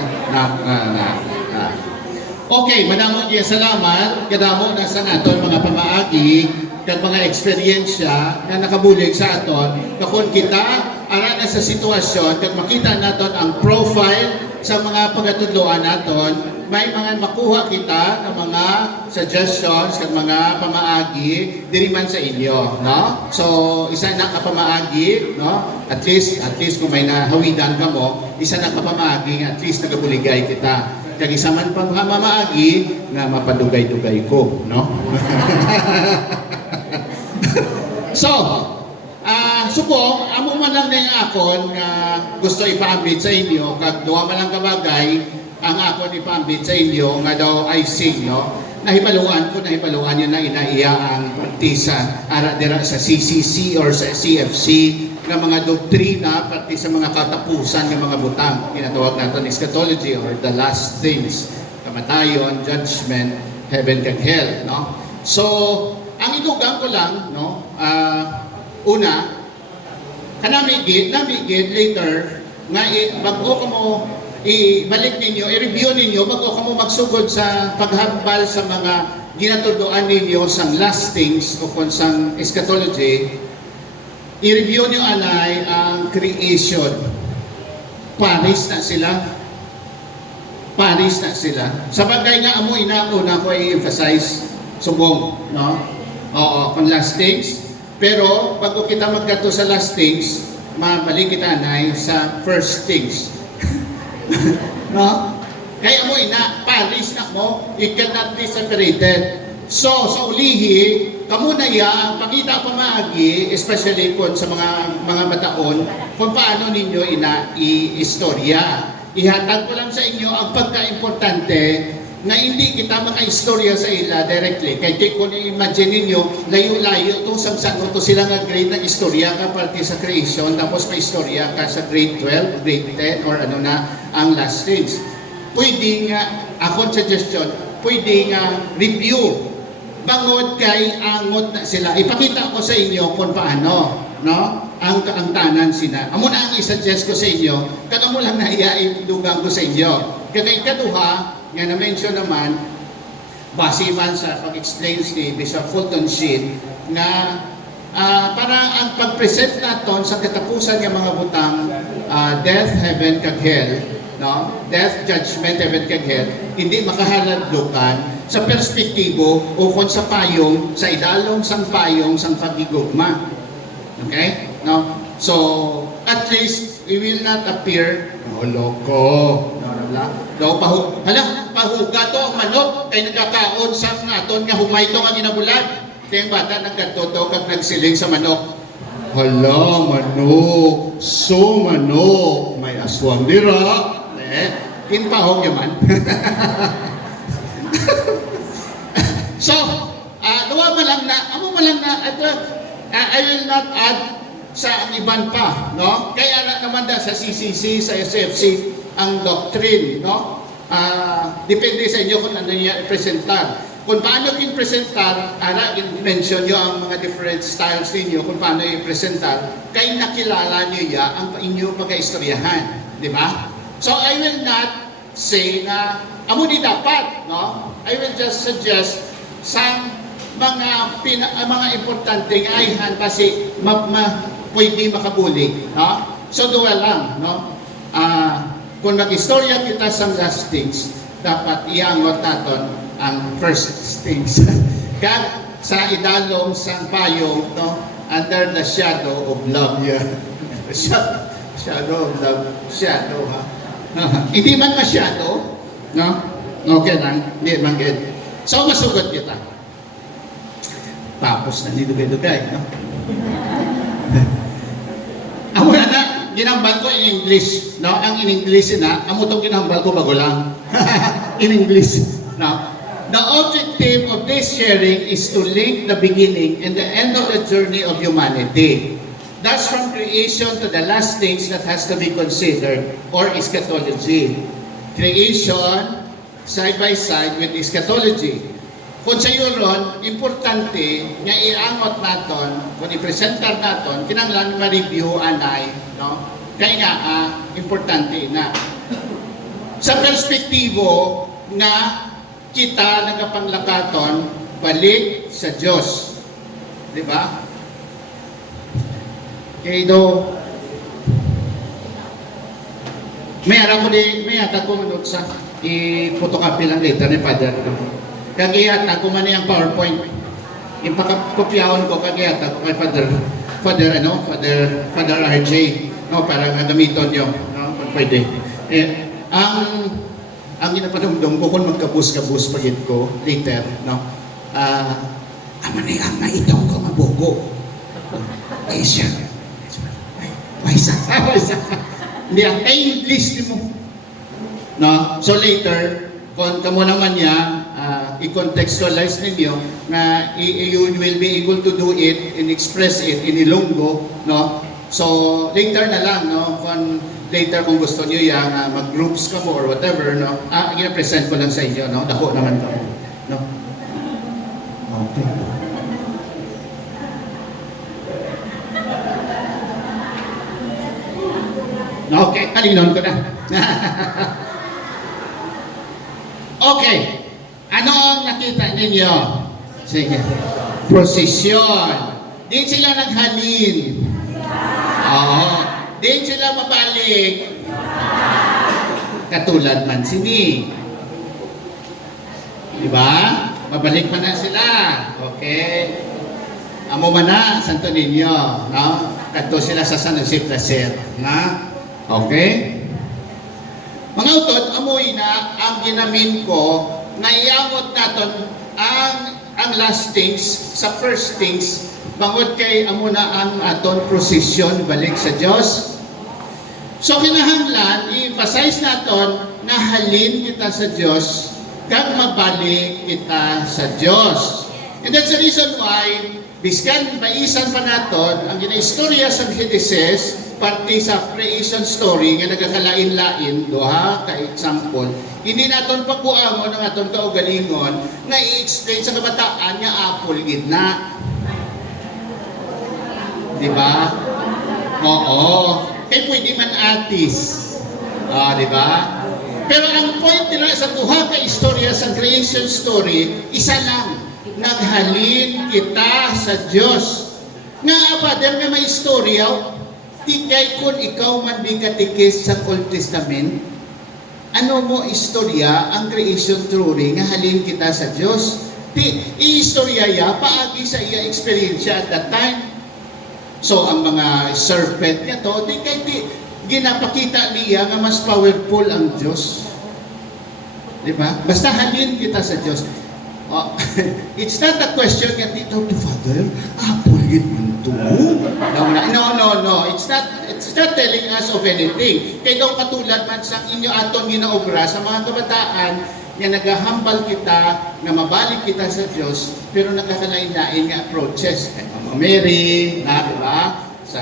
Okay, madamong diya salamat. Kadamo na sa naton mga pamaagi kag mga eksperyensya na nakabulig sa aton kung kita ara na sa sitwasyon kag makita naton ang profile sa mga pagatudloan naton may mga makuha kita ng mga suggestions kag mga pamaagi diri man sa inyo, no? So isa na ka pamaagi, no? At least kung may nahawidan ka mo, isa na ka pamaagi at least nagabuligay kita. Kag isa man pang mamaagi nga mapadugay-dugay ko, no? So, subong, amo man lang na akon nga gusto ipaambit sa inyo, kag duwa man lang kabagay, ang akon ipaambit sa inyo, nga daw I sing, no? Nahibaluan yun na inaiya ang partisa, ara dira sa CCC or sa CFC, nga mga doktrina, pati sa mga katapusan ng mga butang. Ginatawag natin eschatology or the last things, kamatayon, judgment, heaven kag hell, no? So, ang inugang ko lang, no, una, namigid later, nga bago ko mo ibalik ninyo, i-review ninyo, bago ka mo magsugod sa paghambal sa mga ginatuduan ninyo sa last things o kung sa eschatology, i-review nyo anay ang creation. Paris na sila. Sa bagay nga amo una ko i-emphasize, subong, no? Oo, kung last things. Pero bago kita magkato sa last things, mabalik kita anay sa first things. No? Kaya mo Paris na mo, it cannot be separated. So, sa ulihi, kamo na ang pangita pamaagi, especially kung sa mga bataon, kung paano ninyo i-istorya. Ihatag ko lang sa inyo ang pagka-importante na hindi kita maka-istorya sa ila directly. Kaya kung i-imagine ninyo, layo-layo itong samsang ito sila nga grade ng istorya ka parte sa creation, tapos may istorya ka sa grade 12, grade 10, or ano na ang last things. Pwede nga, akong suggestion, pwede nga review. Bangod kay angot na sila. Ipakita ko sa inyo kung paano, no? Ang tanan sila. Amo na ang isuggest ko sa inyo, kada mo lang naiyain-dugang ko sa inyo. Kada ikaduha, nga na-mention naman, base man sa pag-explain ni Bishop Fulton Sheen, na parang ang pag-present natin sa katapusan ng mga butang, death, heaven, kag hell, no? Death, judgment, heaven, kag hell, hindi makahaladlukan sa perspektibo o kung sa payong, sa idalong sang payong sang pagigugma. Okay? No? So, at least, we will not appear, loko, pahuga to ang manok, kay nagkakaon sa aton nga humay to nga ginabulag. Kaya yung bata nagkatoto kag nagsiling sa manok. Hala, manok, so manok, may aswang dira. Kinpahog yaman. So, amo mo lang na, I will not add sa iban pa, no? Kaya naman sa CCC, sa SFC, ang doctrine, no? Depende sa inyo kung ano niya i-presentar. Kung paano i-presentar, i-mention nyo ang mga different styles ninyo, kung paano i-presentar, kaya nakilala nyo ang inyong pag-istoryahan. Di ba? So, I will not say na, amo di dapat, no? I will just suggest sa mga importanteng ayhan kasi pwede makabuli, no? So, duwa lang, no? Kung mag-istorya kita sa last things, dapat iangot natin ang first things. Kaya sa idalong sang payong, no? Under the shadow of love. Yeah. Shadow of love. Shadow, ha? Hindi man masyado, no? Okay lang. Hindi man good. So, masugot kita. Tapos na nidugay-dugay, no? Amo na, ginambal ko in English, no? Ang in English na, amo itong ginambal ko bago lang. In English, no? The objective of this sharing is to link the beginning and the end of the journey of humanity. That's from creation to the last things that has to be considered, or eschatology. Creation, side by side with eschatology. Kung sa yuron, importante nga iangot naton, kung i-presentar naton, kinanglan ma-review anay, no? Kaya nga, importante na. Sa perspektibo nga kita nagapanglakaton, balik sa Diyos. Di ba? Kaya do, may ata ko manot sa i-photocopy lang later ni Father. Kagiyata ko man yung PowerPoint. Ipakopyahon ko kagiyata ko kay Father RJ, no, para gamiton nyo, no, kung pwede. Ang ginapadumdum ko kung magkabus-kabus pagit ko later, no. Amanay ang naitong ko mabugo. dugo. Ay siya. Waysa. Hindi ang English mo. No? So later, kung kamo naman niya, i-contextualize ninyo na you will be able to do it and express it in Ilonggo, no? So later na lang, no? Kung gusto niyo yan, mag-groups ka mo or whatever, no? I-present ko lang sa inyo, no? Dako naman to, no? Okay. Okay, kalinon ko na. Okay. Ano ang nakita ninyo? Sige. Prosesyon. Di sila naghalin. Oo. Di sila mabalik. Katulad man sini. Diba? Mabalik man na sila. Okay. Amo man na, santo ninyo. No? Kato sila sa San Jose Placer. Na? Okay? Mga utod, amoy na ang ginamin ko na iamot naton ang lastings sa first things bangod kay amo na ang aton prosesyon balik sa Dios. So kinahanglan i-emphasize naton na halin kita sa Dios kag mabalik kita sa Dios. And that's the reason why biskan maisan pa naton ang ginaistorya sa Genesis parte sa creation story nga nagakalain-lain, duha ka example, hindi naton pagbuangon ang aton kaugalingon nga i-explain sa kabataan nga apple gidna. Di ba? Oo. Kaya pwede man atis. Di ba? Pero ang point nila sa duha ka istorya sa creation story, isa lang, naghalin kita sa Diyos. Nga ba, dahil nga may istorya, di kay kung ikaw man di katikis sa Old Testament, ano mo istorya ang creation story nga halin kita sa Diyos? Di, i-istorya ya, paagi sa iya experience at that time. So, ang mga serpent niya to, di kay di, ginapakita niya nga mas powerful ang Diyos. Di ba? Basta halin kita sa Diyos. It's not a question nga dito to Father, pulgit mo to. No. It's not telling us of anything. Kaya daw katulad man sa inyo aton ginaobra sa mga kabataan nga nagahambal kita, nga mabalik kita sa Diyos, pero nagkakalain-lain nga approaches. Mary, na, diba? Sa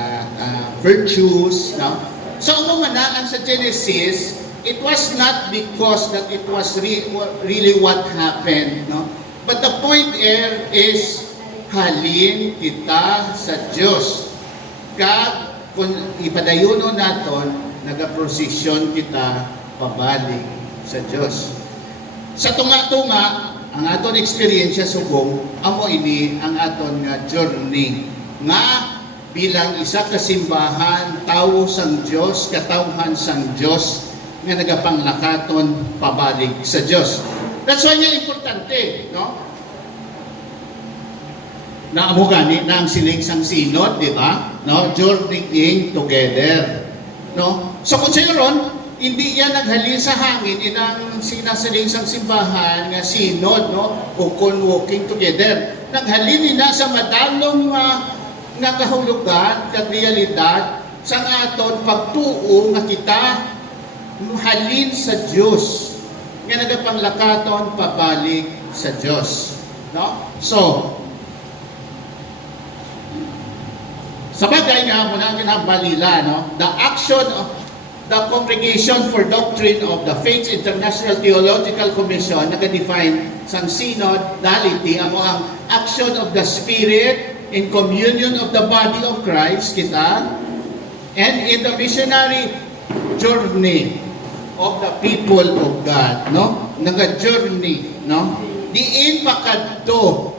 virtues, no? So, man na ang sa Genesis, it was not because that it was really what happened, no? But the point here is halin kita sa Diyos. Kag kung ipadayuno naton, nagaprosesyon kita pabalik sa Diyos. Sa tunga-tunga, ang aton experience subong, amo ini ang aton nga journey nga bilang isa ka simbahan, tawo sang Diyos, katawhan sang Diyos, nga nagapanglakaton pabalik sa Diyos. That's why nga importante, no? Na amo gani na ang siling sang sinod, di ba? No, journeying together. No? So kung sa'yo ron, hindi yan naghalin sa hangin inang sinasiling sang simbahan nga sinod, no? O kung walking together. Naghalin ina sa madalong nga kahulugan, kag realidad sang aton pagtuo nga kita halin sa Diyos nga nagapanglakaton pabalik sa Diyos. No? So, sa bagay nga muna ang ginabalila, no? The action of the Congregation for Doctrine of the Faith International Theological Commission naka-define sang synodality amo ang action of the Spirit in communion of the body of Christ kita and in the missionary journey of the people of God, no? Naga-journey, no? Diin pakadto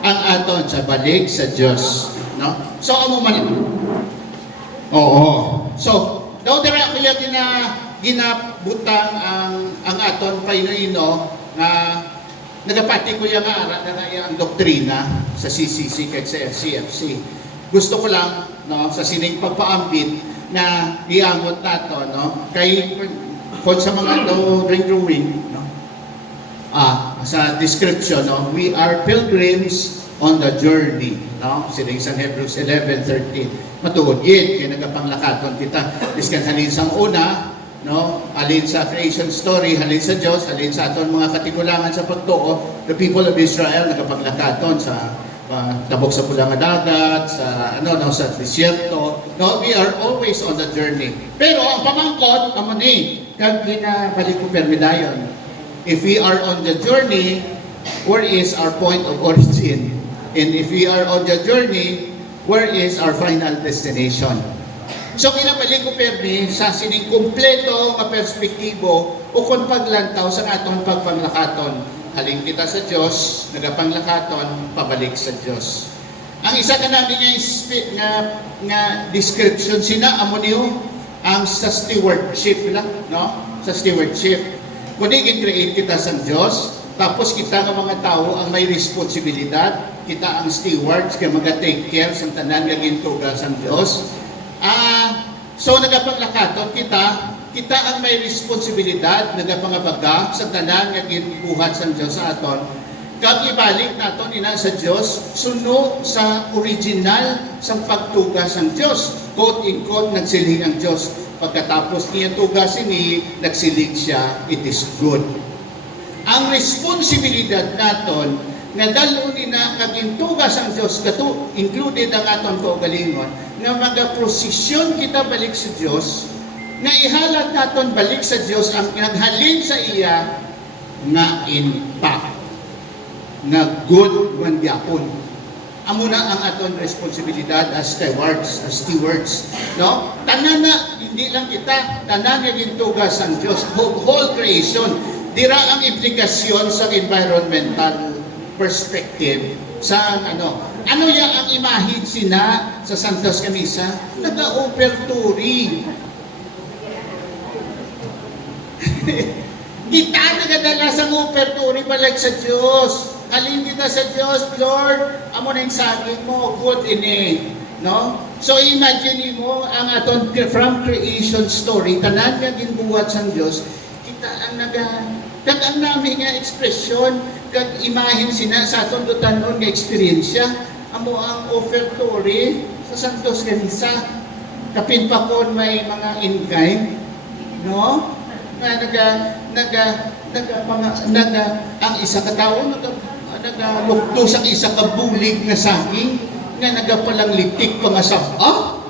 ang aton sa balik sa Diyos, no? So amo man. Oo. So daw dira kuya ginabutang ang aton painoino nga nagapati ko nga ara na ang doktrina sa CCC kag sa CFC. Gusto ko lang no sa sining pagpaambit na iangot nato no kay kung sa mga drawing no sa description no, we are pilgrims on the journey, no? Siling sa Hebrews 11:13. Matuod yun, kaya nagapanglakaton kita. Biskan halin sa una, no? Halin sa creation story, halin sa Diyos, halin sa aton mga katigulangan sa pagtuo, the people of Israel nagapanglakaton sa tabok sa pulang nga dagat, sa sa disyerto. No, we are always on the journey. Pero ang pamangkot amo ni kag ginabalik ko permidayon. If we are on the journey, where is our point of origin? And if we are on the journey, where is our final destination? So kinabalik ko permi sa sining kumpleto nga perspektibo o kung paglantaw sa atong pagpanglakaton. Haling kita sa Diyos, nagapanglakaton, pabalik sa Diyos. Ang isa ka namin nga description sina amo niyo ang sa stewardship lang, no? Sa stewardship. Kuni gin-create kita sa Diyos, tapos kita nga mga tao ang may responsibilidad, kita ang stewards kay maga-take care sa tanan nga gintuga sa Diyos. So nagapanglakaton kita ang may responsibilidad nagapangabaga sa tanan nga gibuhat sa Dios sa aton. Kag ibalik naton ina sa Dios suno sa original sa pagtuga sa Dios. Quote in quote nagsiling ang Dios pagkatapos niya tugasin ni nagsiling siya, it is good. Ang responsibilidad naton nga dalon ina kag intugas ang Dios kato included ang aton kaugalingon nga magaprosesyon kita balik sa Dios nga ihalat naton balik sa Dios ang naghalin sa iya nga impact nga good man gyapon. Amo na ang aton responsibilidad as stewards, no? Tanan na hindi lang kita, tanan nga gintugas ang Dios, whole creation. Dira ang implikasyon sa environmental perspective sa ano ya ang imahin sina sa Santos Camisa naga-opertory. Kita nagadala sa opertory balik sa Diyos. Halin kita sa Diyos, Lord, amo na yung saging mo, good ini. No? So imagine mo ang aton from creation story, tanan nga ginbuhat sa Diyos, kita ang kag ang namin nga ekspresyon, kag imahin sina sa aton dutanon nga eksperyensya, amo ang ofertory sa Santos Camisa. Kapin pa kon may mga in-kind, no? Ang isa ka tao nagalukto sa isa ka bulig nga saging nga nagapalang litik pa nga saba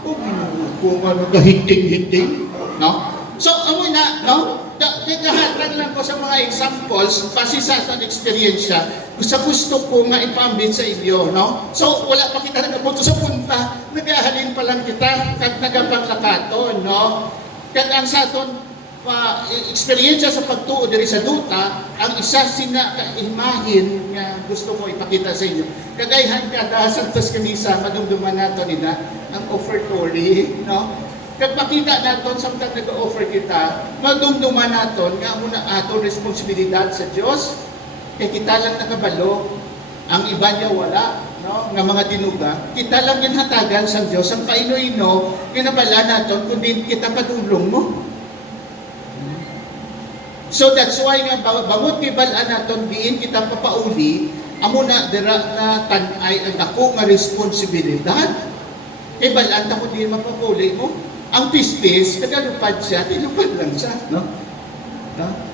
kung nagahiting-hiting, no? So amo na, no? Nagahatag lang ko sa mga examples base sa ating eksperyensya gusto ko nga ipambit sa inyo, no? So wala pa kita nagapunto sa punta, nagahalin pa lang kita kag nagapanglakaton, no? Kag ang sa aton eksperyensya sa pagtuo diri sa duta, ang isa sina imahin nga gusto ko ipakita sa inyo. Kagayhan kada Santos Camisa madumduman nato nila ang offertory, no? Kag makita naton samtang nag-offer kita, madumduman naton nga muna aton responsibilidad sa Dios kay kita lang nakabalo, ang iba niya wala, no? Nga mga dinuga, kita lang ginhatagan sa Dios ang paino-ino ginabala naton kundi kita padulong mo. So that's why nga bangot kay balaan naton diin kita papauli amo na dira na tan-ay ang ako nga responsibilidad kay balaan ta ko diin mapapuli mo ang pispis kagalupad siya dilupad lang siya, no?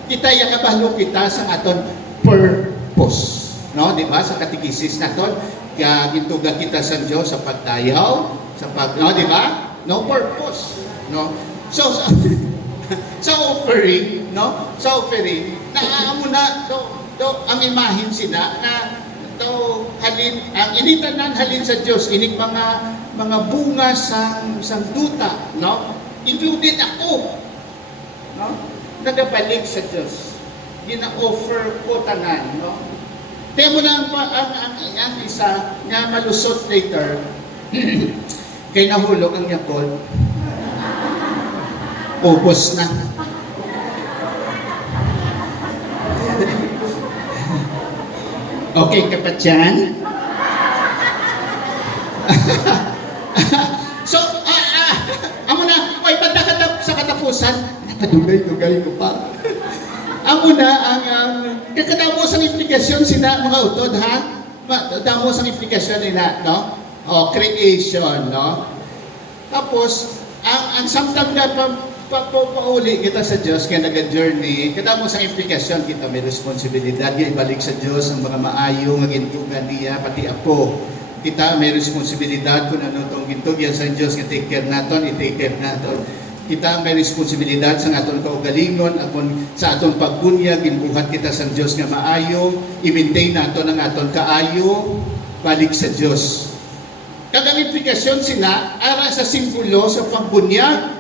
Kita ya kabalo kita sa aton purpose, no? Di ba sa katekisis naton kaya gintuga kita sa Dios sa pagdayaw sa no, di ba? No purpose, no? So sa offering, no? Sa offering, naamo na ang imahin sina na halin ang initanan halin sa Dios inig mga bunga sang duta, no? Included ako, no? Nagabalik sa Dios. Gina-offer ko tanan, no? Temo na ang isa nga malusot later kay nahulog ang yakol. Ubos na. Okay ka pa dyan? So, amo na, oy, sa katapusan, nakadugay-dugay ko pa. Amo na, kakadamos ang implikasyon sina mga utod, ha? Damos ang implikasyon nila, no? creation, no? Tapos, ang samtang na pauli kita sa Diyos, kaya nag-journey, kada mo sa implikasyon, kita may responsibilidad, kaya ibalik sa Diyos ang mga maayo, ang gintugan niya, pati ako. Kita may responsibilidad kung ano itong gintog yan sa Diyos, i-take care natin, i-take care natin. Kita may responsibilidad sa aton kaugalingon, sa aton pagbunyag, ginbuhat kita sa Diyos nga maayo, i-maintain natin ang aton kaayo, balik sa Diyos. Kagang implikasyon sina, ara sa simbolo sa pagbunyag,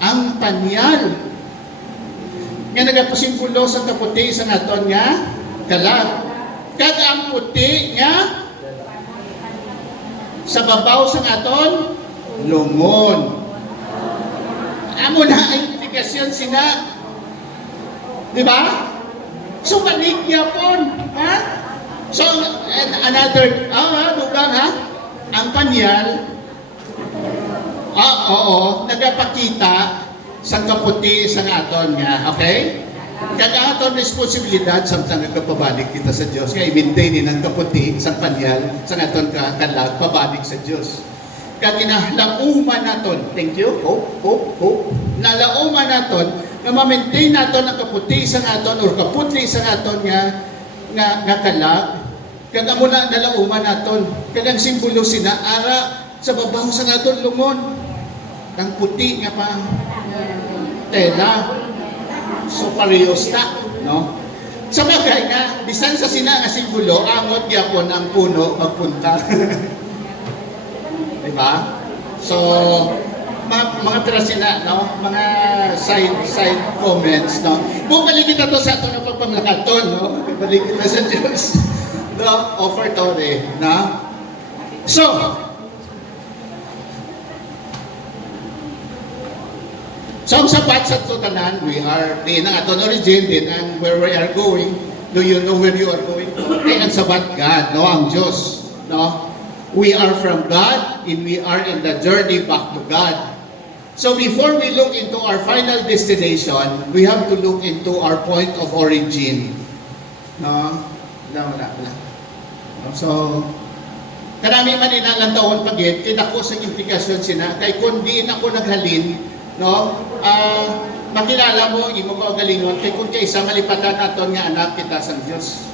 ang panyal. Nga nagapasimbolo sa kaputi sa aton nga kalag. Kag ang puti nga sa babaw sa aton lungon. Amo na ang implikasyon sina. Di ba? So balik niya po. Ha? So another, dugang ha? Ang panyal, nagapakita sa kaputi sa aton nga. Okay? Kaya aton responsibilidad samtang nagpapabalik kita sa Diyos. Kaya i-maintain ang kaputi sa panyal sa aton kalag, pabalik sa Diyos. Kaya kinalauman naton, thank you, hope. Nalauman naton, na ma-maintain naton ang kaputi sa aton or kaputi sa aton nga kalag. Kaya muna nalauman naton, kaya ang simbolo sina, ara sa babaw sa aton lungon. Ang puti nga pa, tela. So parehos na, no? Sa bagay nga, bisan sa sina nga simbolo, angot yapon ang puno magpunta. Diba? So, mga trasina, no? Mga side comments, no? Bumalik kita to sa ato na pagpamlakaton, no? Balik kita sa Diyos. No? Offer to rin, no? So, ang sabat sa totanan, we are, din ang aton origin, din ang where we are going. Do you know where you are going? Din ang sabat God, no? Ang Diyos, no? We are from God, and we are in the journey back to God. So before we look into our final destination, we have to look into our point of origin. No? Wala. So, karami man inalang taon pagit, kinako sa implikasyon sina, kay kung diin ako naghalin, no? Makilala mo, imo ko galingon, kay kung kaisa malipatan naton nga anak kita sa Diyos.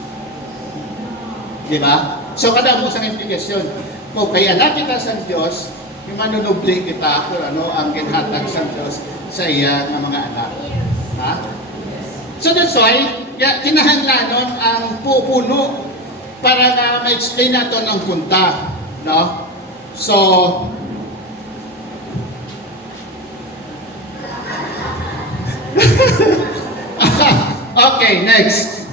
Di ba? So, kada mo sa implikasyon, kung kay anak kita sa Diyos, yung manunubli kita kung ano ang ginhatag sa Diyos sa iya ng mga anak. Ha? So that's why, kinahanglanon ang pupuno para na ma-explain natin ang punta. No? So, okay, next.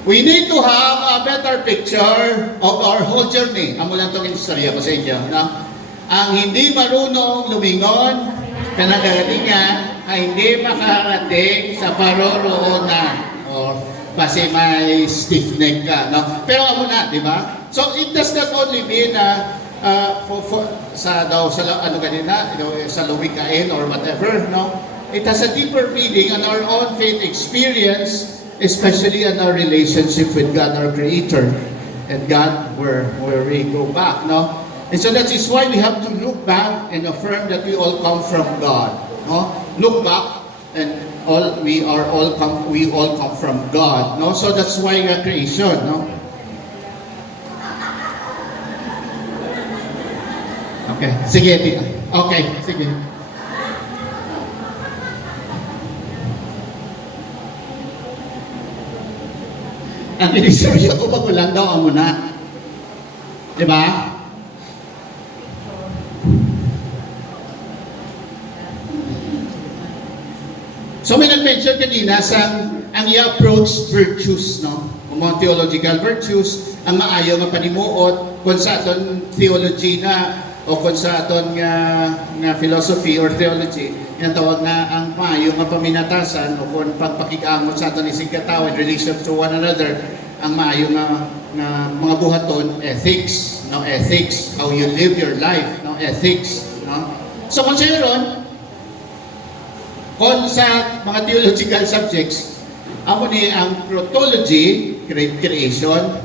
We need to have a better picture of our whole journey. Amo lang itong istorya ko sa inyo. No? Ang hindi marunong lumingon, kanagalingan, ay hindi makarating sa paroroonan. O kasi may stiff neck ka. No? Pero amo na, di ba? So it does not only mean sa lawikain or whatever. No? It has a deeper meaning on our own faith experience, especially in our relationship with God, our Creator, and God, where we go back, no? And so that is why we have to look back and affirm that we all come from God, no? Look back, and we all come from God, no? So that's why creation, no? Okay, sige. Okay, sige. Ang inistorya ko magulang daw ang muna. Diba? So may nag-mention kanina ang i-approach virtues, no? Mga theological virtues, ang maayo nga panimuot, kung sa aton theology na, o kung sa aton nga philosophy or theology, yung tawag na ang maayo nga paminatasan, o kung pagpakikamot sa aton isig katao in relation to one another, ang maayo nga mga buhaton, ethics, no? Ethics, how you live your life, no? Ethics, no? So kung sa'yo ron, kung sa mga theological subjects, amo ni ang protology, creation,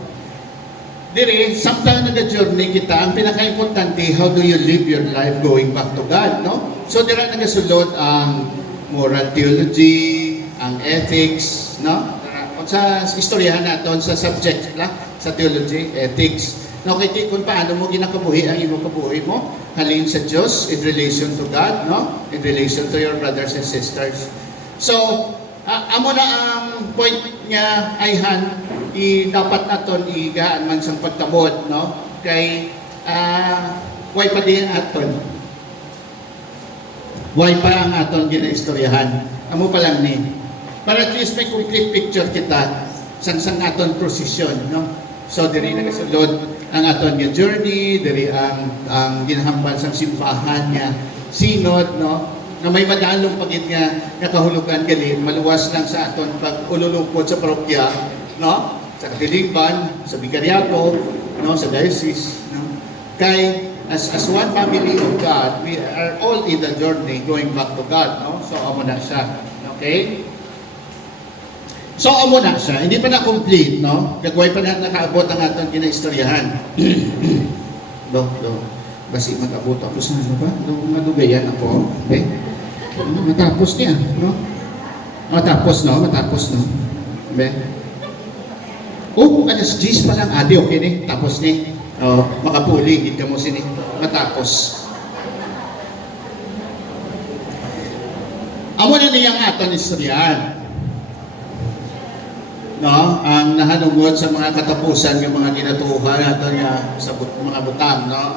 dire, samtang nag-journey kita, ang pinaka-importante, how do you live your life going back to God, no? So, dira nagasulod ang moral theology, ang ethics, no? Kung sa istoryahan natin, sa subject lang, sa theology, ethics, no? Kaya kung paano mo ginakabuhi ang imong kabuhi mo, halin sa Diyos, in relation to God, no? In relation to your brothers and sisters. So, amo na ang point niya, Ayhan, dapat naton igaan man sang pagtabot, no? Kay way pa din aton. Way pa ang aton ginaistoryahan. Amo pa lang ni. Para at least may complete picture kita sang aton prosesyon, no? So diri nagasulod ang aton nga journey, diri ang ginahambal sang simbahan nga synod, no? Na may madalong pagit nga nakahulugan gali maluwas lang sa aton pag-ululupod sa parokya, no? Sa katilingban, sa bikaryato, no, sa diocese, no. Kay as one family of God, we are all in the journey going back to God, no. So amo na siya. Okay? So amo na siya, hindi pa na complete, no. Kagway pa na nakaabot ang aton kinaistoryahan. do. Basi mag-abot ako sa ano ba? Madugayan ako. Okay? Matapos niya, no? Matapos, no? Okay? Oh, alas 10 pa lang. Adi, okay ni. Tapos ni. Oh, makapuli. Hindi ka mo sini. Matapos. Amo na niyang aton istoryahan. No? Ang nahanungod sa mga katapusan ng mga ginatuhan natin sa mga butang, no?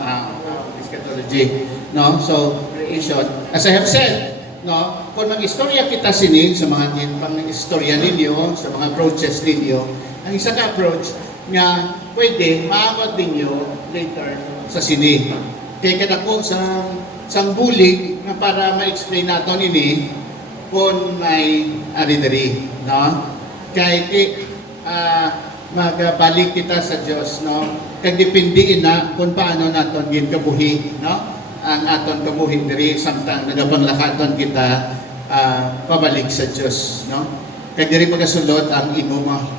Eschatology. No? So, creation. As I have said, no? Kung mag-istorya kita sinin sa mga pang-istorya ninyo, sa mga approaches ninyo, ang isa ka approach nga pwede maabot ninyo later sa sini. Kaya kadako sa bulig nga para ma-explain natin ini kung may aridari, no? Kaya magbalik kita sa Diyos, no? Kag depende na kung paano naton gin kabuhi, no? Ang aton kabuhi diri samtang nagapanglakaton kita pabalik sa Diyos, no? Kag diri magasulod ang imong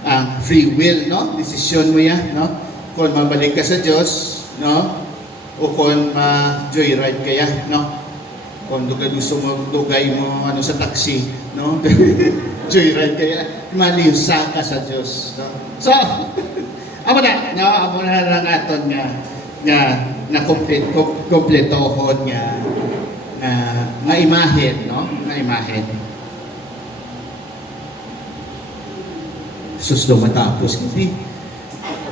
ang free will, no? Desisyon mo yan, no? Kung mabalik ka sa Diyos, no? O kung ma-joyride kaya, no? Kung gusto mo, dugay mo ano sa taxi, no? Joyride kaya, maliusa ka sa Diyos, no? So, amo na, no? Amo na lang aton nga kompletohon nga imahen, no? Nga imahen. Susdo matapos hindi.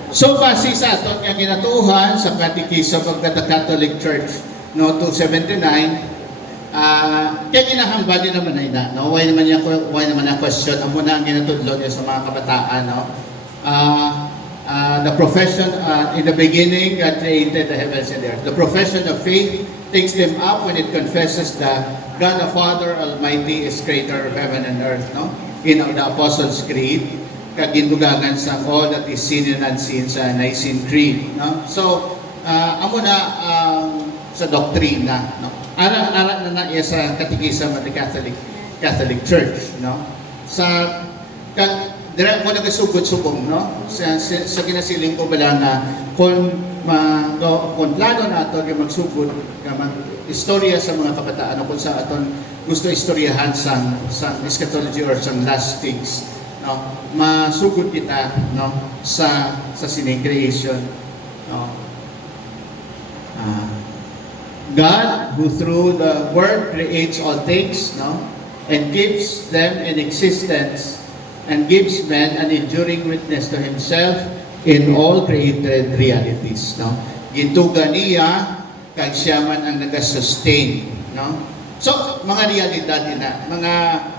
So base sa aton nga ginatuhan sa Catechism of the Catholic Church, no, 279, kaya ginahambal din naman ay na, no? Why naman na question amo na ang ginatudlo niya sa mga kabataan, no? The profession in the beginning God created the heavens and the earth. The profession of faith takes them up when it confesses that God the Father Almighty is creator of heaven and earth, no? In the Apostles' Creed, kagindugangan sa all that is seen and unseen sa Nicene Creed, no? So amo na sa doktrina, no? Ara na iya sa Catechism of the Catholic Church, no? Sa dira ko nagasugod-subong, no? Sa kinasiling ko bala na kung plano nato nga magsugod nga mag-istorya sa mga kabataan kung sa aton gusto istoryahan sa eschatology or sa last things, no? Masugod kita, no? sa sining creation, no? God who through the Word creates all things, no? And gives them an existence and gives man an enduring witness to himself in all created realities, no? Gintuga niya kag siya man ang nag-sustain, no? So, mga realidad na, mga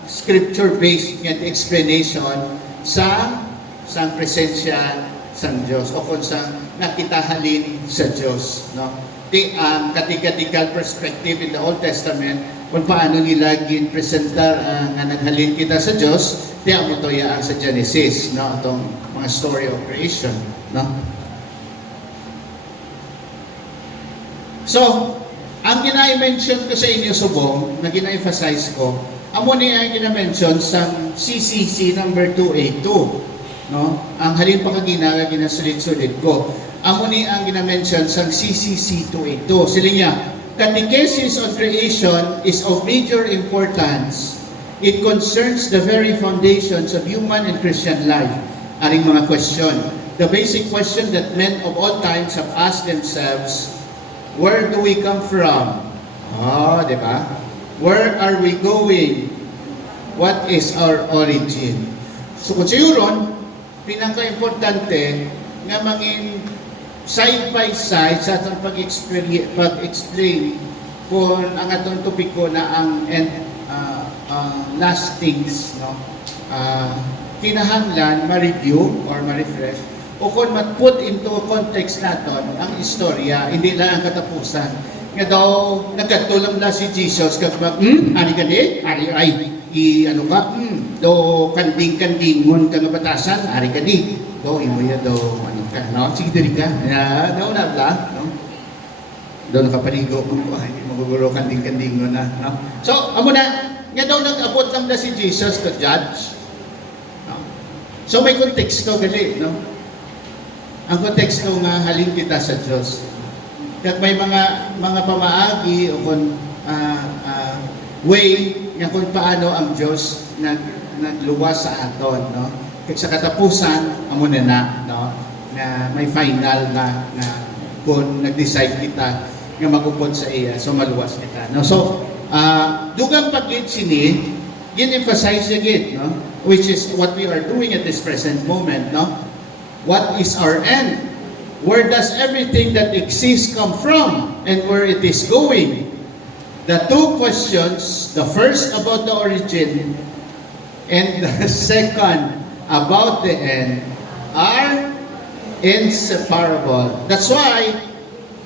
scripture-based nga explanation sa presensya sa Diyos o kung sa nakitahalin sa Diyos, no? Ang categorical perspective in the Old Testament kung paano nila gin-presentar nga naghalin kita sa Diyos, tiyan mo to ang sa Genesis, no? Itong mga story of creation, no? So, ang gina-mention ko sa inyo subong, na gina-emphasize ko, amo niya ang gina-mention sa CCC number 282. no? Ang halin pa kagina nga ginasulit-sulit ko. Amo ni ang ginamention sa CCC 282. Sila niya, catechesis on creation is of major importance. It concerns the very foundations of human and Christian life. Aring mga question. The basic question that men of all times have asked themselves, where do we come from? Oh, di ba? Where are we going? What is our origin? So kung siguro, pinaka-importante nga mangin side by side sa atong pag-explain kung ang atong topiko na ang last things, no? Kinahanglan ma-review or ma-refresh o kung ma-put into context naton ang istorya, hindi lang ang katapusan. Nga daw, nagkatulong na si Jesus kag ani gani, ari ay, ano ka, do kanding-kandingon ka nga batasan, ari gani, do imo ya do, ano ka, no? Sige diri ka, daw na bla, no? Do nakapaligo mo, hindi maguguro kanding-kandingon na, no? So, amo na, nga daw nag-abot lang na si Jesus to judge. No? So, may konteksto gali, no? Ang konteksto nga halin kita sa Diyos. Kaya may mga pamaagi o kung way nga kung paano ang Diyos nagluwas sa aton, no? Kaya sa katapusan, amo na, no? Na may final na kung nag-decide kita nga magupod sa iya, so maluwas kita, no? So, dugang pag-git sini, gin-emphasize again, no? Which is what we are doing at this present moment, no? What is our end? Where does everything that exists come from and where it is going? The two questions, the first about the origin and the second about the end, are inseparable. That's why,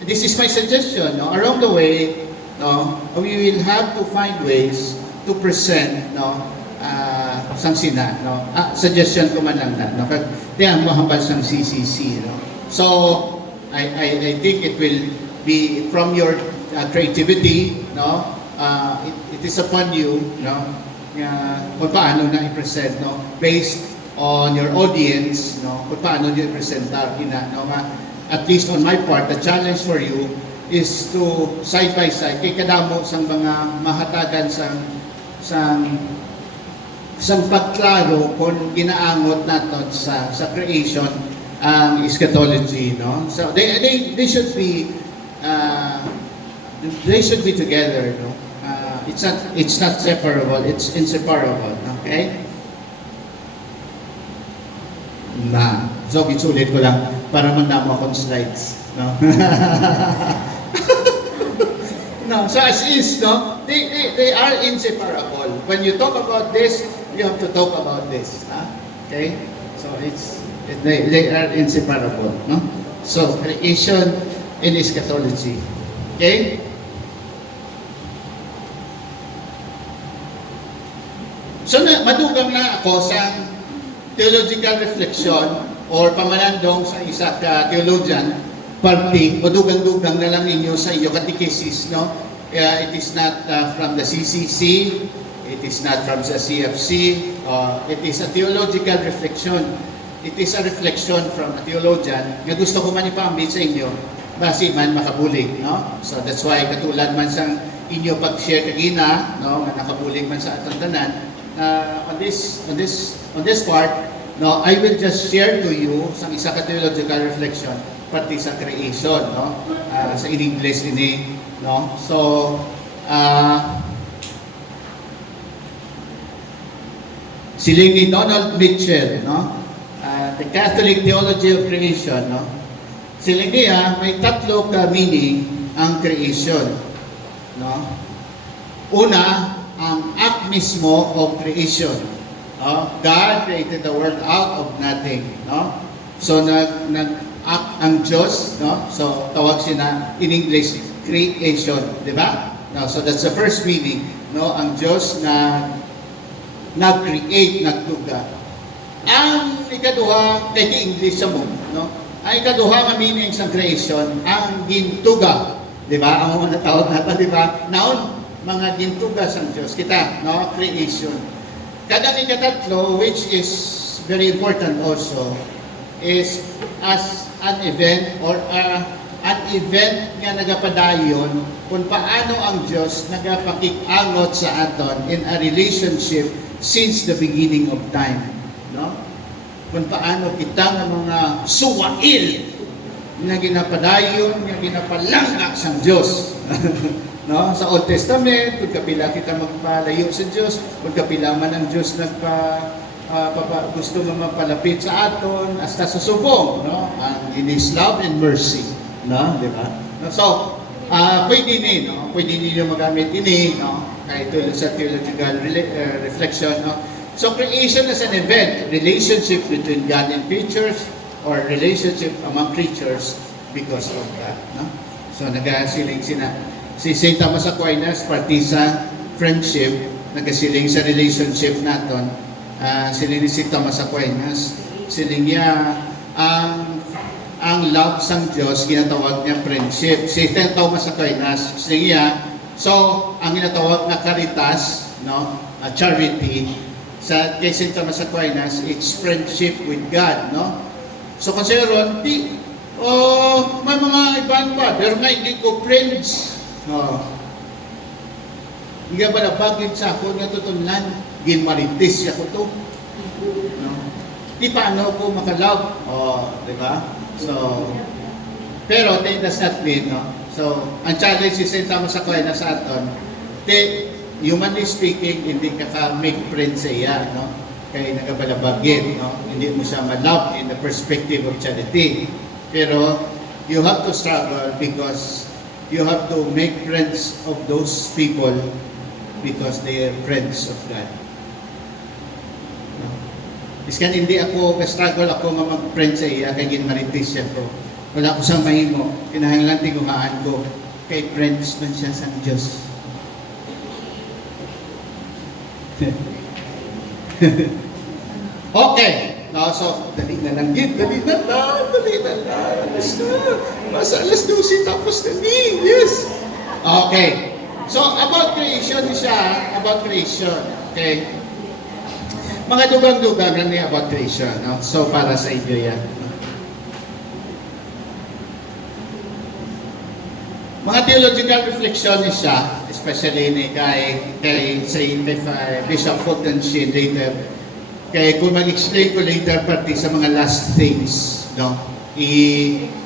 this is my suggestion, no? Along the way, no, we will have to find ways to present, no, sang sina, no? Suggestion ko man lang na, no? Kaya mahambal sang CCC, no? So, I think it will be from your creativity, no? It is upon you, no? Kung paano na i-present, no? Based on your audience, no? Kung paano nyo i-presentar, no? At least on my part, the challenge for you is to side by side, kay kadamo sang mga mahatagan sang pagklaro kung ginaangot natin sa creation ang eschatology, no? So they should be together, no? It's not separable, it's inseparable, okay? So gisulit ko lang para mandamo akong slides, no? No, so as is, no? They are inseparable. When you talk about this, you have to talk about this, okay? So they are inseparable, no? So creation and eschatology, okay? So madugang na ako sa theological reflection or pamanandong sa isa ka theologian, party, o dugang-dugang na lang ninyo sa iyo catechesis, no? It is not from the CCC, it is not from the CFC, it is a theological reflection. It is a reflection from a theologian nga gusto ko man ipambit sa inyo, basi man makabulig, no? So that's why katulad man sang inyo pag-share kagina, no? Nga nakabulig man sa atong tanan, on this part, no, I will just share to you sa isa ka theological reflection pati sa creation, no? Sa in-English ini, no? So, siling ni Donald Mitchell, no? The Catholic Theology of Creation, no? Siling niya, may tatlo ka meaning ang creation, no? Una, ang act mismo of creation. God created the world out of nothing, no? So nag-act ang Diyos, no? So tawag siya na in English creation, di ba? No, so that's the first meaning, no? Ang Diyos na nag-create, nagtuga. Ang ikaduha kay English sa mo, no? Ang ikaduha nga meaning sa creation, ang gintuga, di ba? Ang mga tawag natin, di ba? Naon mga gintuga sa Diyos kita, no? Creation. Kada ikatatlo, which is very important also is as an event or an event nga nagapadayon kung paano ang Diyos nagapakik-angot sa aton in a relationship since the beginning of time. No? Kung paano kita nga mga suwail nga ginapadayon, nga ginapalangak sa Diyos. No? Sa Old Testament, kung kapila kita magpalayo sa Diyos, kung kapila man ang Diyos gusto nga mapalapit sa aton, hasta sa subong, no? Ang in His love and mercy. No? Di ba? No? So, pwede ninyo magamit ini, no? Kahit tulad sa theological reflection, no? So, creation is an event, relationship between God and creatures, or relationship among creatures because of God. No? So, nagasiling si St. Thomas Aquinas, party sa friendship, nagasiling sa relationship naton. Siling ni St. Thomas Aquinas, siling niya, ang love sang Diyos, ginatawag niya friendship. Si St. Thomas Aquinas, siling niya, so, ang ginatawag na caritas, no? Charity, kay St. Thomas Aquinas, it's friendship with God, no? So, kasi ron, may mga ibang pa, pero nga hindi ko friends. No. Hindi ba nabagin sa ako nga tutunan, ginmaritis siya ko to. No? Di paano ko makalove? Di ba? So, pero that does not mean, no? So, ang challenge si St. Thomas Aquinas sa aton, humanly speaking, hindi ka make friends sa iya, no? Kaya nagabalabagin, no? Hindi mo siya ma-love in the perspective of charity. Pero, you have to struggle because you have to make friends of those people because they are friends of God. No? Iskan hindi ako ka-struggle ako nga mag-friend sa iya, kaya ginmaritis siya ko. Wala ko sa mahimo, kinahanglan tinguhaan ko, kay friends man siya sa Diyos. Okay. No, so, dali na lang. Mas alas 12 tapos na ni. Yes. Okay. So, about creation siya. About creation. Okay. Mga dugang-dugang niya about creation. No? So, para sa inyo yan. Mga theological reflection siya, especially ni kay Bishop Fulton Sheen later. Kaya kung mag-explain ko later pati sa mga last things, no?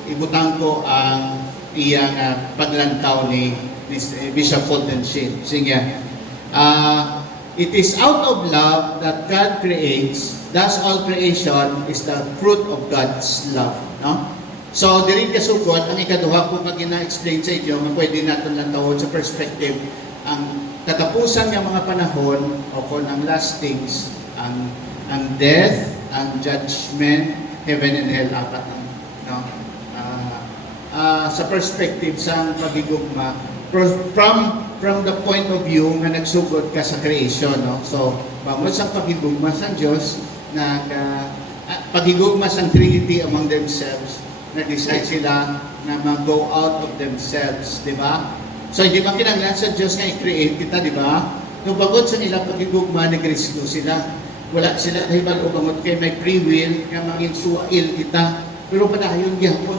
Ibutang ko ang iyang paglantaw ni Bishop Fulton Sheen. Sige. It is out of love that God creates, thus all creation is the fruit of God's love. No? So, dirin kasugod, ang ikaduha ko mag-ina-explain sa inyo, pwede natin lantawon sa perspective, ang katapusan ng mga panahon o kung ang last things, ang death, ang judgment, heaven and hell, apat ang, no? Sa perspective sa pagigugma, from the point of view nga nagsugod ka sa creation, no? So, bamod sa pagigugma sa Diyos, pagigugma sa Trinity among themselves, nag-decide sila na mag-go out of themselves, di ba? So, hindi ba kinanglan sa Diyos na i-create kita, di ba? Nung bagod sa nila pagigugma, nag-rescue sila. Wala sila kahibal o bangot kay may free will nga maging suwail kita. Pero padayon gyapon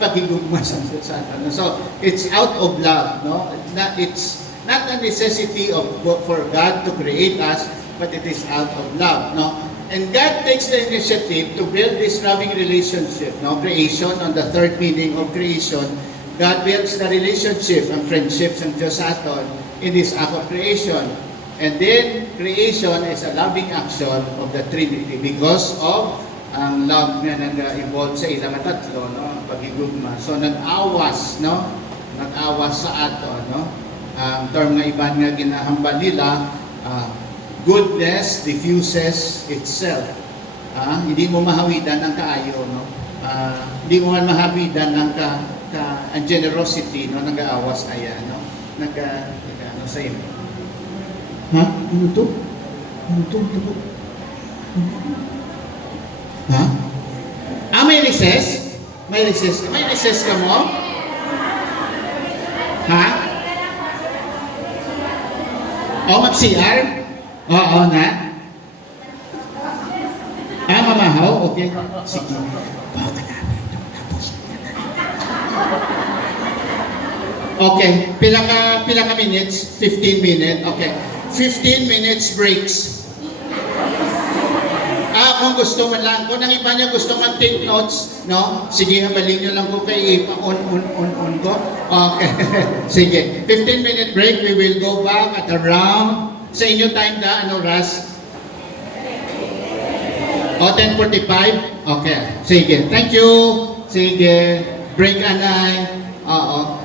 pagigugma sa Satan. So, it's out of love, no? It's not a necessity for God to create us, but it is out of love, no? And God takes the initiative to build this loving relationship, no? Creation, on the third meaning of creation, God builds the relationship and friendships ng Diyos sa aton in this act of creation. And then, creation is a loving action of the Trinity because of ang love nga nag-evolve sa ilang tatlo, no? Pagigugma. So, nag-awas, no? Nag-awas sa ato, no? Ang term nga iban nga ginahambal nila, goodness diffuses itself. Hindi mo mahawidan ang kaayo, no? Hindi mo man mahawidan ang ang generosity, no? Nag-aawas na yan, no? Ano sa iyo? Ha? Ano to? Ano to? Ha? May recess? May recess? May recess ka mo? Ha? O, mag-CR? Oo na. mamahaw? Okay. Sige. Okay. Pila ka minutes? 15 minutes. Okay. 15 minutes breaks. Kung gusto man lang, kung ang iba niya gusto mag-take notes, no? Sige, habalin niyo lang ko kay on ko. Okay. Sige. 15-minute break. We will go back at around, sa inyo time na, ano, Ras? 10:45? Okay. Sige. Thank you. Sige. Break, anay. Oo.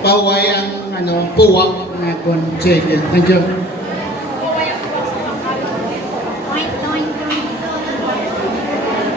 Paway ang, puwak na kon. Sige. Thank you.